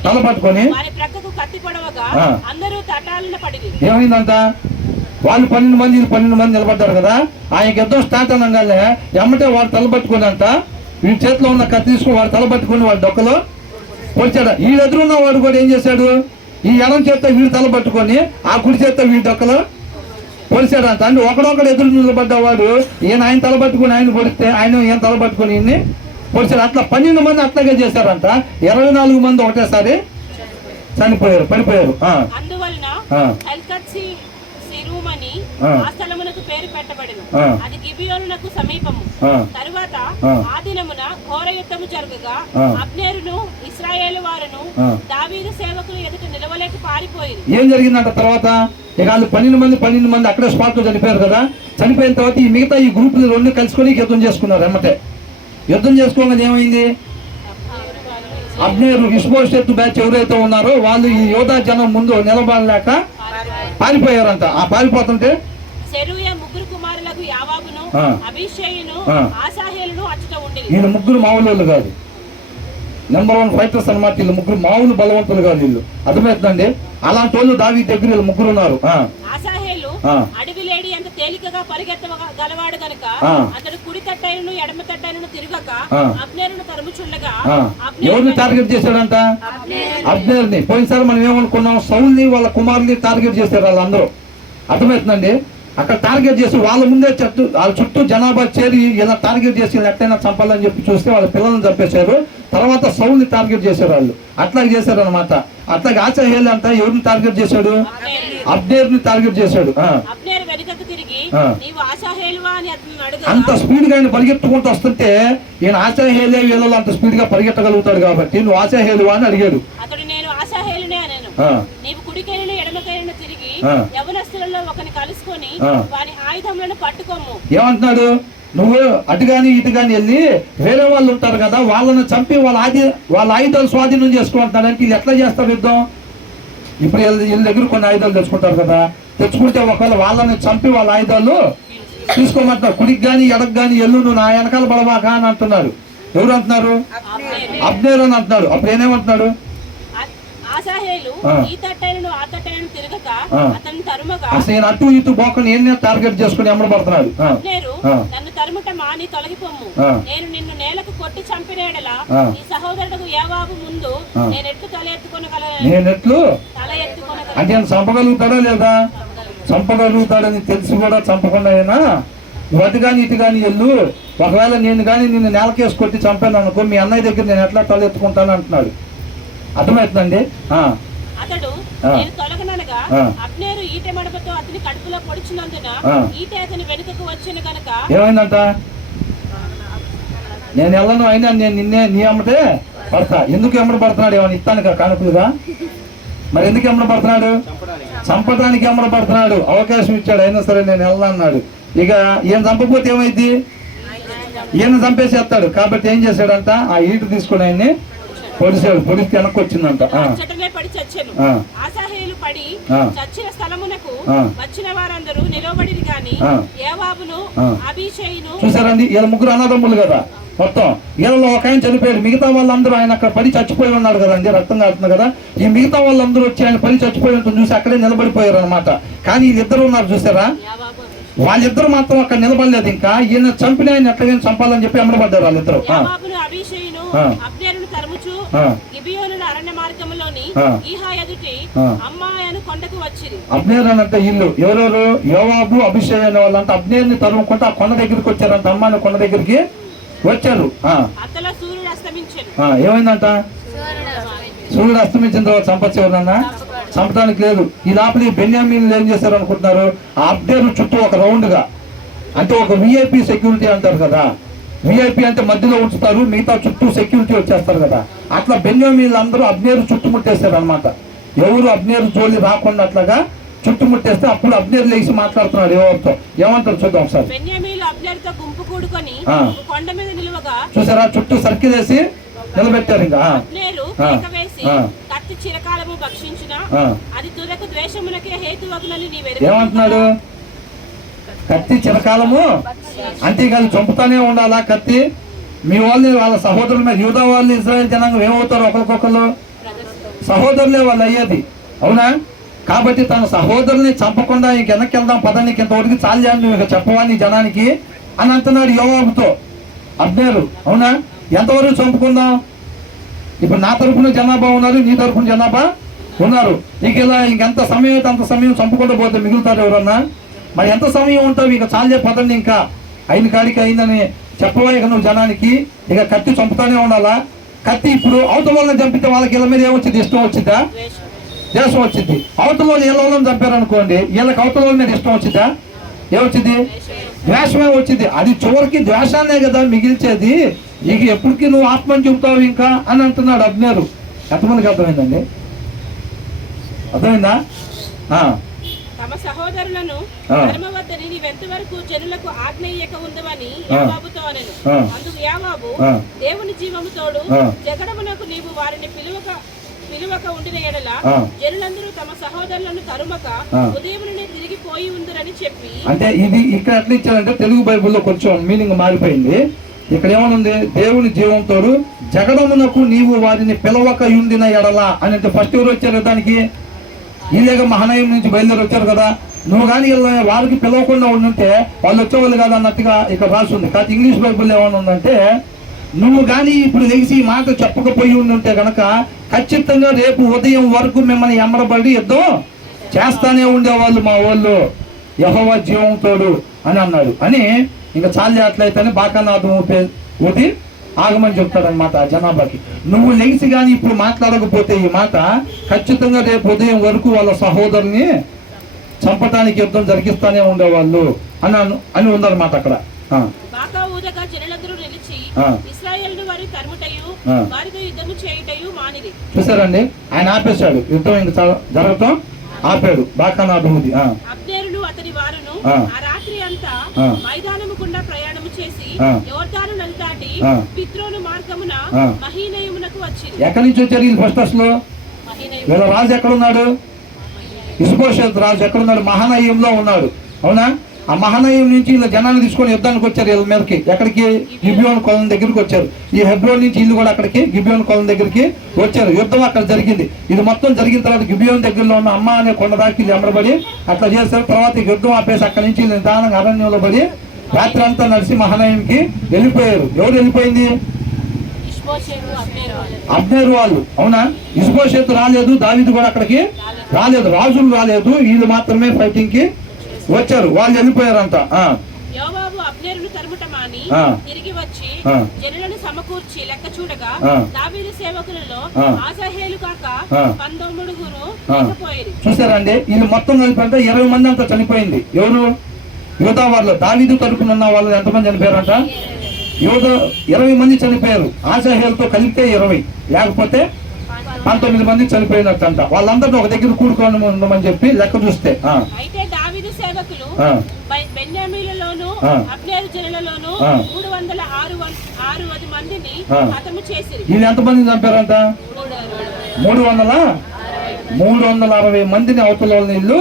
తల పట్టుకొని ఏమైందంట, వాళ్ళు 12 మంది 12 మంది నిలబడ్డారు కదా, ఆయనకి యుద్ధం స్టార్ట్ అనగానే ఎమ్మటే వాడు తల పట్టుకుని అంట, వీడి చేతిలో ఉన్న కత్తి తీసుకుని వాడు తల పట్టుకుని వాడు డొక్కలో పొడిచాడు. ఈ ఎదురున్న వాడు కూడా ఏం చేశాడు, ఈ ఎడం చేత వీడు తల పట్టుకొని ఆ కుడి చేత వీడి డొక్కలో పొడిచాడంట. అంటే ఒకడొకడు ఎదురు నిలబడ్డవాడు, ఆయన తల పట్టుకుని ఆయన పొడిస్తే ఈయన తల పట్టుకుని ఈయన్ని పొడిచాడు. అట్లా 12 మంది అట్లాగే చేశారంట. 24 మంది ఒకటేసారి చనిపోయారు, పడిపోయారు. అందువలన ఆ స్థలమునకు పేరు పెట్టబడెను. అది గిబియోనునకు సమీపము. తరువాత ఆ దినమున ఘోర యుద్ధము జరగగా అబ్నేరును ఇశ్రాయేలు వారును దావీదు సేవకులు ఎదుట నిలవలేక పారిపోయి. ఏం జరిగిందంట తర్వాత? ఇక వాళ్ళు 12 మంది అక్కడే స్పాట్ లో చనిపోయారు కదా. చనిపోయిన తర్వాత ఈ మిగతా ఈ గ్రూపులు 2 కలుసుకొని యుద్ధం చేసుకున్నారు. ఎమ్మటే యుద్ధం చేసుకోగానే ఏమైంది, అబ్నేరు ఇష్బోషెతు బ్యాచ్ ఎవరైతే ఉన్నారో వాళ్ళు ఈ యోధా జనం ముందు నిలబడలేక పారిపోయారంట. ఆ పారిపోతుంటే ఈయన ముగ్గురు మామూలు కాదు, నెంబర్ 1 ఫైటర్స్ అనమాట. వీళ్ళు ముగ్గురు మామూలు బలవంతులు కాదు వీళ్ళు, అర్థమవుతుందండి. అలాంటి వాళ్ళు దావీదు దగ్గర వీళ్ళు ముగ్గురు ఉన్నారు. అడవిలేడి అంత తేలికగా పరిగెత్తగలవాడు గనుక అతడు కుడి తట్టైనను ఎడమ తట్టైనను తిరగక అబ్నేరును తరుముచుండగా. ఎవరిని టార్గెట్ చేశాడంట? అబ్నేరుని. పోయినసారి మనం ఏమనుకున్నాం, సౌల్ని వాళ్ళ కుమారుని టార్గెట్ చేశారు వాళ్ళందరూ, అర్థమవుతుందండి. అక్కడ టార్గెట్ చేసి వాళ్ళ ముందే వాళ్ళ చుట్టూ జనాభా చేరి ఇలా టార్గెట్ చేసి ఎట్లయినా చంపాలని చెప్పి చూస్తే వాళ్ళ పిల్లల్ని చంపేశారు. తర్వాత సౌల్ని టార్గెట్ చేశారు వాళ్ళు, అట్లాగే చేశారు అనమాట. అట్లాగే ఆచార్యులు అంతా ఎవరిని టార్గెట్ చేశాడు? అబ్నేరుని టార్గెట్ చేశాడు. అంత స్పీడ్ గా ఆయన పరిగెత్తుకుంటూ వస్తుంటే ఈయన ఆచార్యులే వీళ్ళు అంత స్పీడ్ గా పరిగెత్తగలుగుతాడు కాబట్టి నువ్వు ఆచార్యులువా అని అడిగాడు. నీవు కుడికైన ఎడమకైన తిరిగి యవనస్తులలో ఒకని కలుసుకొని వాని ఆయుధములను పట్టుకోము. ఏమంటున్నాడు, నువ్వు అటు గాని ఇటు గాని వెళ్ళి వేరే వాళ్ళు ఉంటారు కదా వాళ్ళని చంపి వాళ్ళ ఆయుధాలు స్వాధీనం చేసుకుంటున్నాడంటే వీళ్ళు ఎట్లా చేస్తారు యుద్ధం? ఇప్పుడు వీళ్ళ దగ్గర కొన్ని ఆయుధాలు తెచ్చుకుంటారు కదా, తెచ్చుకుంటే ఒకవేళ వాళ్ళని చంపి వాళ్ళ ఆయుధాలు తీసుకోమంటున్నారు. కుడికి గాని ఎడకు గాని ఎల్లు నువ్వు నా వెనకాల పడబాక అని అంటున్నారు. ఎవరు అంటున్నారు? అబ్నేరు అని అంటున్నాడు. అప్పుడు ఏనేమంటున్నాడు, అసలు అటు ఇటు బోకని ఏం టార్గెట్ చేసుకుని ఎమ్మడబడుతున్నాడు. నన్ను తరుముట మాని తొలగిపోము, నేను నిన్ను నేలకు కొట్టి చంపినేడలా నీ సహోదరుడు యావాబు ముందు నేను ఎట్లు తల ఎత్తుకొనగలను. అంటే చంపగలుగుతాడా లేదా? చంపగలుగుతాడని తెలిసి కూడా చంపకుండా అయినా నువ్వు అటు కానీ ఇటు కానీ వెళ్ళు, ఒకవేళ నేను కానీ నిన్ను నేలకేసి కొట్టి చంపాను అనుకో మీ అన్నయ్య దగ్గర నేను ఎట్లా తల ఎత్తుకుంటాను అంటున్నాడు. అర్థమవుతుందండి. అతడు నేను తొలగనగా అబ్నేరు ఈటె మడపతో అతని కడుపులో పొడిచినందున ఈటె అతని వెనుకకు వచ్చిన గనక ఏమైందంట, నేను వెళ్ళను అయినా నేను నిన్నే నీ అమ్మటే పడతా. ఎందుకు ఎమ్మడ పడుతున్నాడు? ఏమన్నా ఇస్తాను కానుకలుగా? మరి ఎందుకు ఎమ్మడ పడుతున్నాడు? చంపడానికి ఎమ్మడ పడుతున్నాడు. అవకాశం ఇచ్చాడు, అయినా సరే నేను వెళ్ళనన్నాడు. ఇక ఈయన చంపకపోతే ఏమైంది? ఈయన చంపేసేస్తాడు. కాబట్టి ఏం చేశాడంట, ఆ ఈటు తీసుకుని ఆయన్ని పొడిస్తే వెనక్కి వచ్చిందంట. చెట్టనే పడి చచ్చెను. ఆసాహేలు పడి చచ్చిన స్థలమునకు వచ్చిన వారందరూ నిలబడిరి గాని యోవాబును అబీషైను. చూసారండి, వీళ్ళ ముగ్గురు అన్నదమ్ములు కదా మొత్తం. వీళ్ళలో ఒక ఆయన చనిపోయాడు, మిగతా వాళ్ళందరూ ఆయన అక్కడ పడి చచ్చిపోయి ఉన్నాడు కదండి, రక్తం కారుతుంది కదా. ఈ మిగతా వాళ్ళందరూ వచ్చి ఆయన పడి చచ్చిపోయి ఉంటుంది చూసి అక్కడే నిలబడిపోయారు అనమాట. కానీ వీళ్ళిద్దరు ఉన్నారు చూసారా, వాళ్ళిద్దరు మాత్రం అక్కడ నిలబడలేదు. ఇంకా ఈయన చంపిన ఆయన ఎట్లాగైనా చంపాలని చెప్పి అమరపడ్డారు వాళ్ళిద్దరు. అబ్నేర్ అనంత ఇల్లు ఎవరెవరు, యోవాబు అభిషేక్ అనే వాళ్ళంతా అబ్నేర్ని తరుముకుంటే ఆ కొండ దగ్గరికి వచ్చారంట, అమ్మాని కొండ దగ్గరికి వచ్చారు. ఏమైందంట, సూర్యుడు అస్తమించిన తర్వాత చంపచ్చు ఎవరన్నా, చంపడానికి లేదు. ఈ లోపల బెన్యామీన్లు ఏం చేశారు అనుకుంటున్నారు, ఆ అబ్నేరు చుట్టూ ఒక రౌండ్ గా, అంటే ఒక విఐపి సెక్యూరిటీ అంటారు కదా, విఐపి అంటే మధ్యలో ఉంచుతారు, మిగతా చుట్టూ సెక్యూరిటీ వచ్చేస్తారు కదా, అట్లా బెన్యామీన్లు అందరూ అబ్నేరు చుట్టుముట్టేశారు అనమాట. ఎవరు అబ్నేరు జోలి రాకుండా అట్లాగా చుట్టుముట్టేస్తే అప్పుడు అబ్నేరు లేచి మాట్లాడుతున్నాడు ఎవరితో, ఏమంటారు చూద్దాం ఒకసారి. చూసారా, చుట్టూ సర్కిల్ వేసి నిలబెట్టారు. ఇంకా ఏమంటున్నాడు, కత్తి చిరకాలము అంతేకాదు చంపుతానే ఉండాలా కత్తి. మీ వాళ్ళని వాళ్ళ సహోదరుల మీద, యూదా వాళ్ళు ఇజ్రాయెల్ జనాంగం ఏమవుతారు, ఒకరికొకరు సహోదరులే వాళ్ళు అయ్యేది, అవునా. కాబట్టి తన సహోదరుల్ని చంపకుండా ఇంక వెనక్కి వెళ్దాం పదాన్ని ఇంతవరకు చాలు నువ్వు చెప్పవా నీ జనానికి అని అంటున్నాడు యోవాబుతో అబ్నేరు, అవునా. ఎంతవరకు చంపుకుందాం, ఇప్పుడు నా తరపున జనాభా ఉన్నారు, నీ తరపున జనాభా ఉన్నారు, నీకు ఇలా ఇంకెంత సమయం అయితే అంత సమయం చంపుకుంటూ పోతే మిగులుతారు ఎవరన్నా. మరి ఎంత సమయం ఉంటావు, ఇక చాలే పదండి, ఇంకా అయిన కాడికి అయిందని చెప్పవా ఇక నువ్వు జనానికి. ఇక కత్తి చంపుతానే ఉండాలా. కత్తి ఇప్పుడు అవతల వాళ్ళని చంపితే వాళ్ళకి ఇళ్ళ మీద ఏమొచ్చింది, ఇష్టం వచ్చిద్దా, దేశం వచ్చింది. అవతల వాళ్ళు ఇళ్ళ వాళ్ళని చంపారు అనుకోండి, వీళ్ళకి అవతల వాళ్ళ మీద ఇష్టం వచ్చిద్దా, ఏమొచ్చింది, ద్వేషమే వచ్చింది. అది చివరికి ద్వేషాన్నే కదా మిగిల్చేది. ఇక ఎప్పటికీ నువ్వు ఆత్మని చెబుతావు ఇంకా అని అంటున్నాడు అబ్నేరు. ఎంతమందికి అర్థమైందండి, అర్థమైందా. తమ సహోదరులను ధర్మవద్దని నీవెంతవరకు జనులకు ఆజ్ఞయ్యక ఉందవని యోవాబుతో అనెను. అందుకు యోవాబు, దేవుని జీవముతోడు జగడమునకు నీవు వారిని పిలువక ఉండిన ఎడల జనులందరూ తమ సహోదరులను తరుమక ఉదయమునే తిరిగి పోయి ఉందరని చెప్పి. అంటే ఇది ఇక్కడ ఎట్లా ఇచ్చారంటే తెలుగు బైబుల్లో కొంచెం మీనింగ్ మారిపోయింది. ఇక్కడ ఏమనుంది, దేవుని జీవంతోడు జగడమునకు నీవు వారిని పిలవక ఉండిన ఎడల అని. అంటే ఫస్ట్ ఎవరు వచ్చారు దానికి, వీళ్ళేక మహానయం నుంచి బయలుదేరి వచ్చారు కదా. నువ్వు కానీ వారికి పిలవకుండా ఉండుంటే వాళ్ళు వచ్చేవాళ్ళు కాదు అన్నట్టుగా ఇక్కడ రాసి ఉంది. కాదు ఇంగ్లీష్ బైబుల్ ఏమైనా ఉందంటే, నువ్వు కానీ ఇప్పుడు తెలిసి ఈ మాట చెప్పకపోయి ఉంటే కనుక ఖచ్చితంగా రేపు ఉదయం వరకు మిమ్మల్ని ఎమ్మరబడి యుద్ధం చేస్తానే ఉండేవాళ్ళు మా వాళ్ళు, యెహోవా జీవంతోడు అని అన్నాడు అని. ఇంకా చాలే అట్లయితేనే బాకానాథం ఊది ఆగమని చెప్తాడనమాట ఆ జనాభాకి. నువ్వు లెగిసి కానీ ఇప్పుడు మాట్లాడకపోతే ఈ మాట ఖచ్చితంగా రేపు ఉదయం వరకు వాళ్ళ సహోదరుని చంపటానికి యుద్ధం జరిగిస్తానే ఉండేవాళ్ళు అని ఉందన్నమాట అక్కడ. చూసారండి, ఆయన ఆపేశాడు యుద్ధం, ఇంకా జరగటం ఆపాడు బాకానాథుడి. అతని వారును ఆ రాత్రి అంతా మైదానము గుండా ప్రయాణము చేసి యోర్దాను నది దాటి పిత్రోను మార్గమున మహీనయమునకు వచ్చింది. ఎక్కడి నుంచి వచ్చారు వీళ్ళు ఫస్ట్ అసలు? వీళ్ళ రాజు ఎక్కడున్నాడు, ఇష్బోషెత్ రాజు ఎక్కడున్నాడు, మహానయంలో ఉన్నాడు, అవునా. ఆ మహానయం నుంచి వీళ్ళ జనాన్ని తీసుకొని యుద్ధానికి వచ్చారు వీళ్ళ మీదకి. ఎక్కడికి, గిబియోన్ కొలం దగ్గరికి వచ్చారు. ఈ హెబ్రోన్ నుంచి ఇల్లు కూడా అక్కడికి గిబియోన్ కొలం దగ్గరికి వచ్చారు. యుద్ధం అక్కడ జరిగింది. ఇది మొత్తం జరిగిన తర్వాత గిబియోన్ దగ్గరలో ఉన్న అమ్మ అనే కొండ దాకి వీళ్ళు ఎమరబడి అట్లా చేస్తారు. తర్వాత యుద్ధం ఆపేసి అక్కడి నుంచి నిదానంగా అరణ్యంలో పడి రాత్రి అంతా నడిచి మహానయంకి వెళ్ళిపోయారు. ఎవరు వెళ్ళిపోయింది, అబ్నేరు వాళ్ళు, అవునా. ఇష్బోషెత్ రాలేదు, దావీదు కూడా అక్కడికి రాలేదు, రాజులు రాలేదు, వీళ్ళు మాత్రమే ఫైటింగ్ కి వచ్చారు. వాళ్ళు వెళ్ళిపోయారంట. యోవాబు అబ్నేరును తరుముట మాని తిరిగి వచ్చి జనులను సమకూర్చి లెక్క చూడగా దావీదు సేవకులలో ఆసాహేలు కాక 19 లేకపోయారు. చూసారండి, వీళ్ళు మొత్తం కలిపి 20 మంది అంతా చనిపోయింది. ఎవరు, యోధా వాళ్ళు. దావీదు తరపున ఉన్న వాళ్ళు ఎంతమంది చనిపోయారంట, 20 మంది చనిపోయారు. ఆసాహేలుతో కలిపితే 20, లేకపోతే 19 మంది చనిపోయినట్టంట. వాళ్ళందరినీ ఒక దగ్గర కూడుకొని ఉండమని చెప్పి లెక్క చూస్తే. అయితే దావీదు సేవకులు బెన్యామీలలోను అబ్నేరు జనులలోను 360 మందిని హతము చేసిరి. వీళ్ళు ఎంతమందిని చంపారంట? 360 మందిని అవతల వీళ్ళు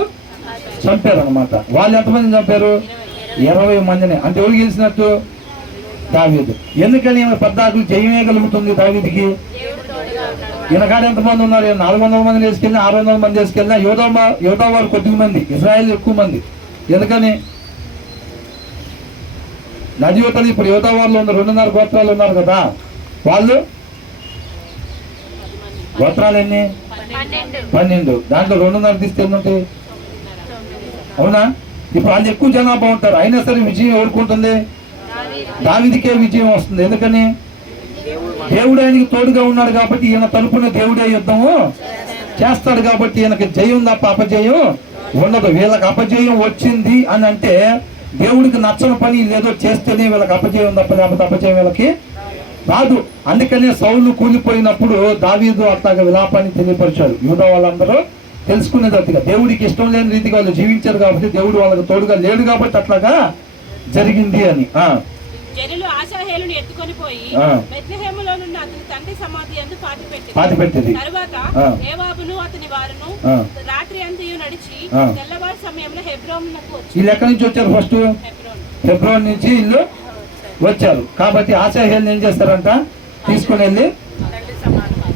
చంపారనమాట. వాళ్ళు ఎంతమందిని చంపారు? 20 మందిని. అంటే ఎవరు గెలిచినట్టు? దావీదు. ఎందుకని పద్దాకులు జయమేయగలుగుతుంది దావీదుకి? ఈయనకాడ ఎంతమంది ఉన్నారు? 400 మందిని వేసుకెళ్ళినా 600 మంది వేసుకెళ్ళినా యోధా వారు కొద్ది మంది, ఇజ్రాయేల్ ఎక్కువ మంది. ఎందుకని? నది యువతలు ఇప్పుడు యోధా వారిలో ఉన్న 2.5 గోత్రాలు ఉన్నారు కదా, వాళ్ళు గోత్రాలు ఎన్ని? 12. దాంట్లో 2.5 తీస్తే ఎన్ని ఉంటాయి? అవునా? ఇప్పుడు వాళ్ళు ఎక్కువ జనాభా ఉంటారు, అయినా సరే విజయం ఎవరుకుంటుంది? దావీదుకే విజయం వస్తుంది. ఎందుకని? దేవుడు ఆయనకి తోడుగా ఉన్నాడు కాబట్టి, ఈయన తరపున దేవుడే యుద్ధము చేస్తాడు కాబట్టి ఈయనకి జయం తప్ప అపజయం ఉండదు. వీళ్ళకి అపజయం వచ్చింది అని అంటే దేవుడికి నచ్చని పని లేదో చేస్తేనే వీళ్ళకి అపజయం తప్ప, లేకపోతే అపజయం వీళ్ళకి రాదు. అందుకనే సౌలు కూలిపోయినప్పుడు దావీదు అట్లాగా విలాపాన్ని తెలియపరిచాడు. యూదా వాళ్ళందరూ తెలుసుకునేటట్టుగా దేవుడికి ఇష్టం లేని రీతిగా వాళ్ళు జీవించారు కాబట్టి, దేవుడు వాళ్ళకి తోడుగా లేడు కాబట్టి అట్లాగా జరిగింది అని. జనులు ఆశాహేలుని ఎత్తుకొని పోయి బెత్లెహేములో ఉన్న అతని తండ్రి సమాధి యందు పాతిపెట్టింది. తరువాత యోవాబును అతని వారును రాత్రి అంతయు నడిచి తెల్లవారు సమయంలో హెబ్రోనుకు వచ్చి. వీళ్ళు ఎక్కడి నుంచి వచ్చారు? ఫస్ట్ హెబ్రోన్ నుంచి వీళ్ళు వచ్చారు. కాబట్టి ఆశాహేలుని ఏం చేస్తారంట? తీసుకుని వెళ్ళి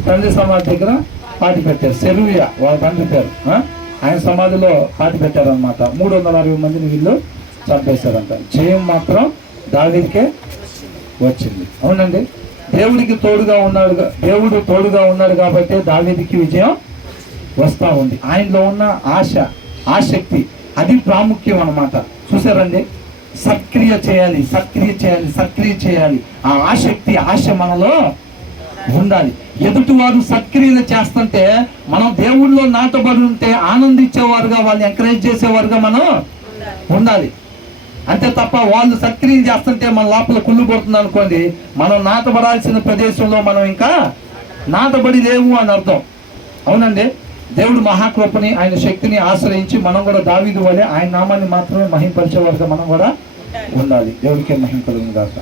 తండ్రి సమాధి దగ్గర పాతి పెట్టారు. సెరూయా వాళ్ళ తండ్రి పేరు. ఆయన సమాధిలో పాతి పెట్టారనమాట. 360 మందిని వీళ్ళు చంపేశారంట. జయం మాత్రం దావీదుకే వచ్చింది. అవునండి, దేవుడికి తోడుగా ఉన్నాడు. దేవుడు తోడుగా ఉన్నాడు కాబట్టి దావీదుకి విజయం వస్తా ఉంది. ఆయనలో ఉన్న ఆశ, ఆసక్తి, అది ప్రాముఖ్యం అన్నమాట. చూసారండి, సక్రియ చేయాలి. ఆ ఆసక్తి, ఆశ మనలో ఉండాలి. ఎదుటివారు సక్రియలు చేస్తుంటే మనం దేవుళ్ళలో నాటబడి ఉంటే ఆనందించేవారుగా, వాళ్ళని ఎంకరేజ్ చేసేవారుగా మనం ఉండాలి. అంతే తప్ప వాళ్ళు సక్రియం చేస్తుంటే మన లోపల కుళ్ళు పడుతుంది అనుకోండి, మనం నాటబడాల్సిన ప్రదేశంలో మనం ఇంకా నాటబడి లేవు అని అర్థం. అవునండి, దేవుడు మహాకృపని, ఆయన శక్తిని ఆశ్రయించి మనం కూడా దావీదు వలె ఆయన నామాన్ని మాత్రమే మహింపరిచేవారుగా మనం కూడా ఉండాలి. దేవుడికే మహిమ కలుగును గాక.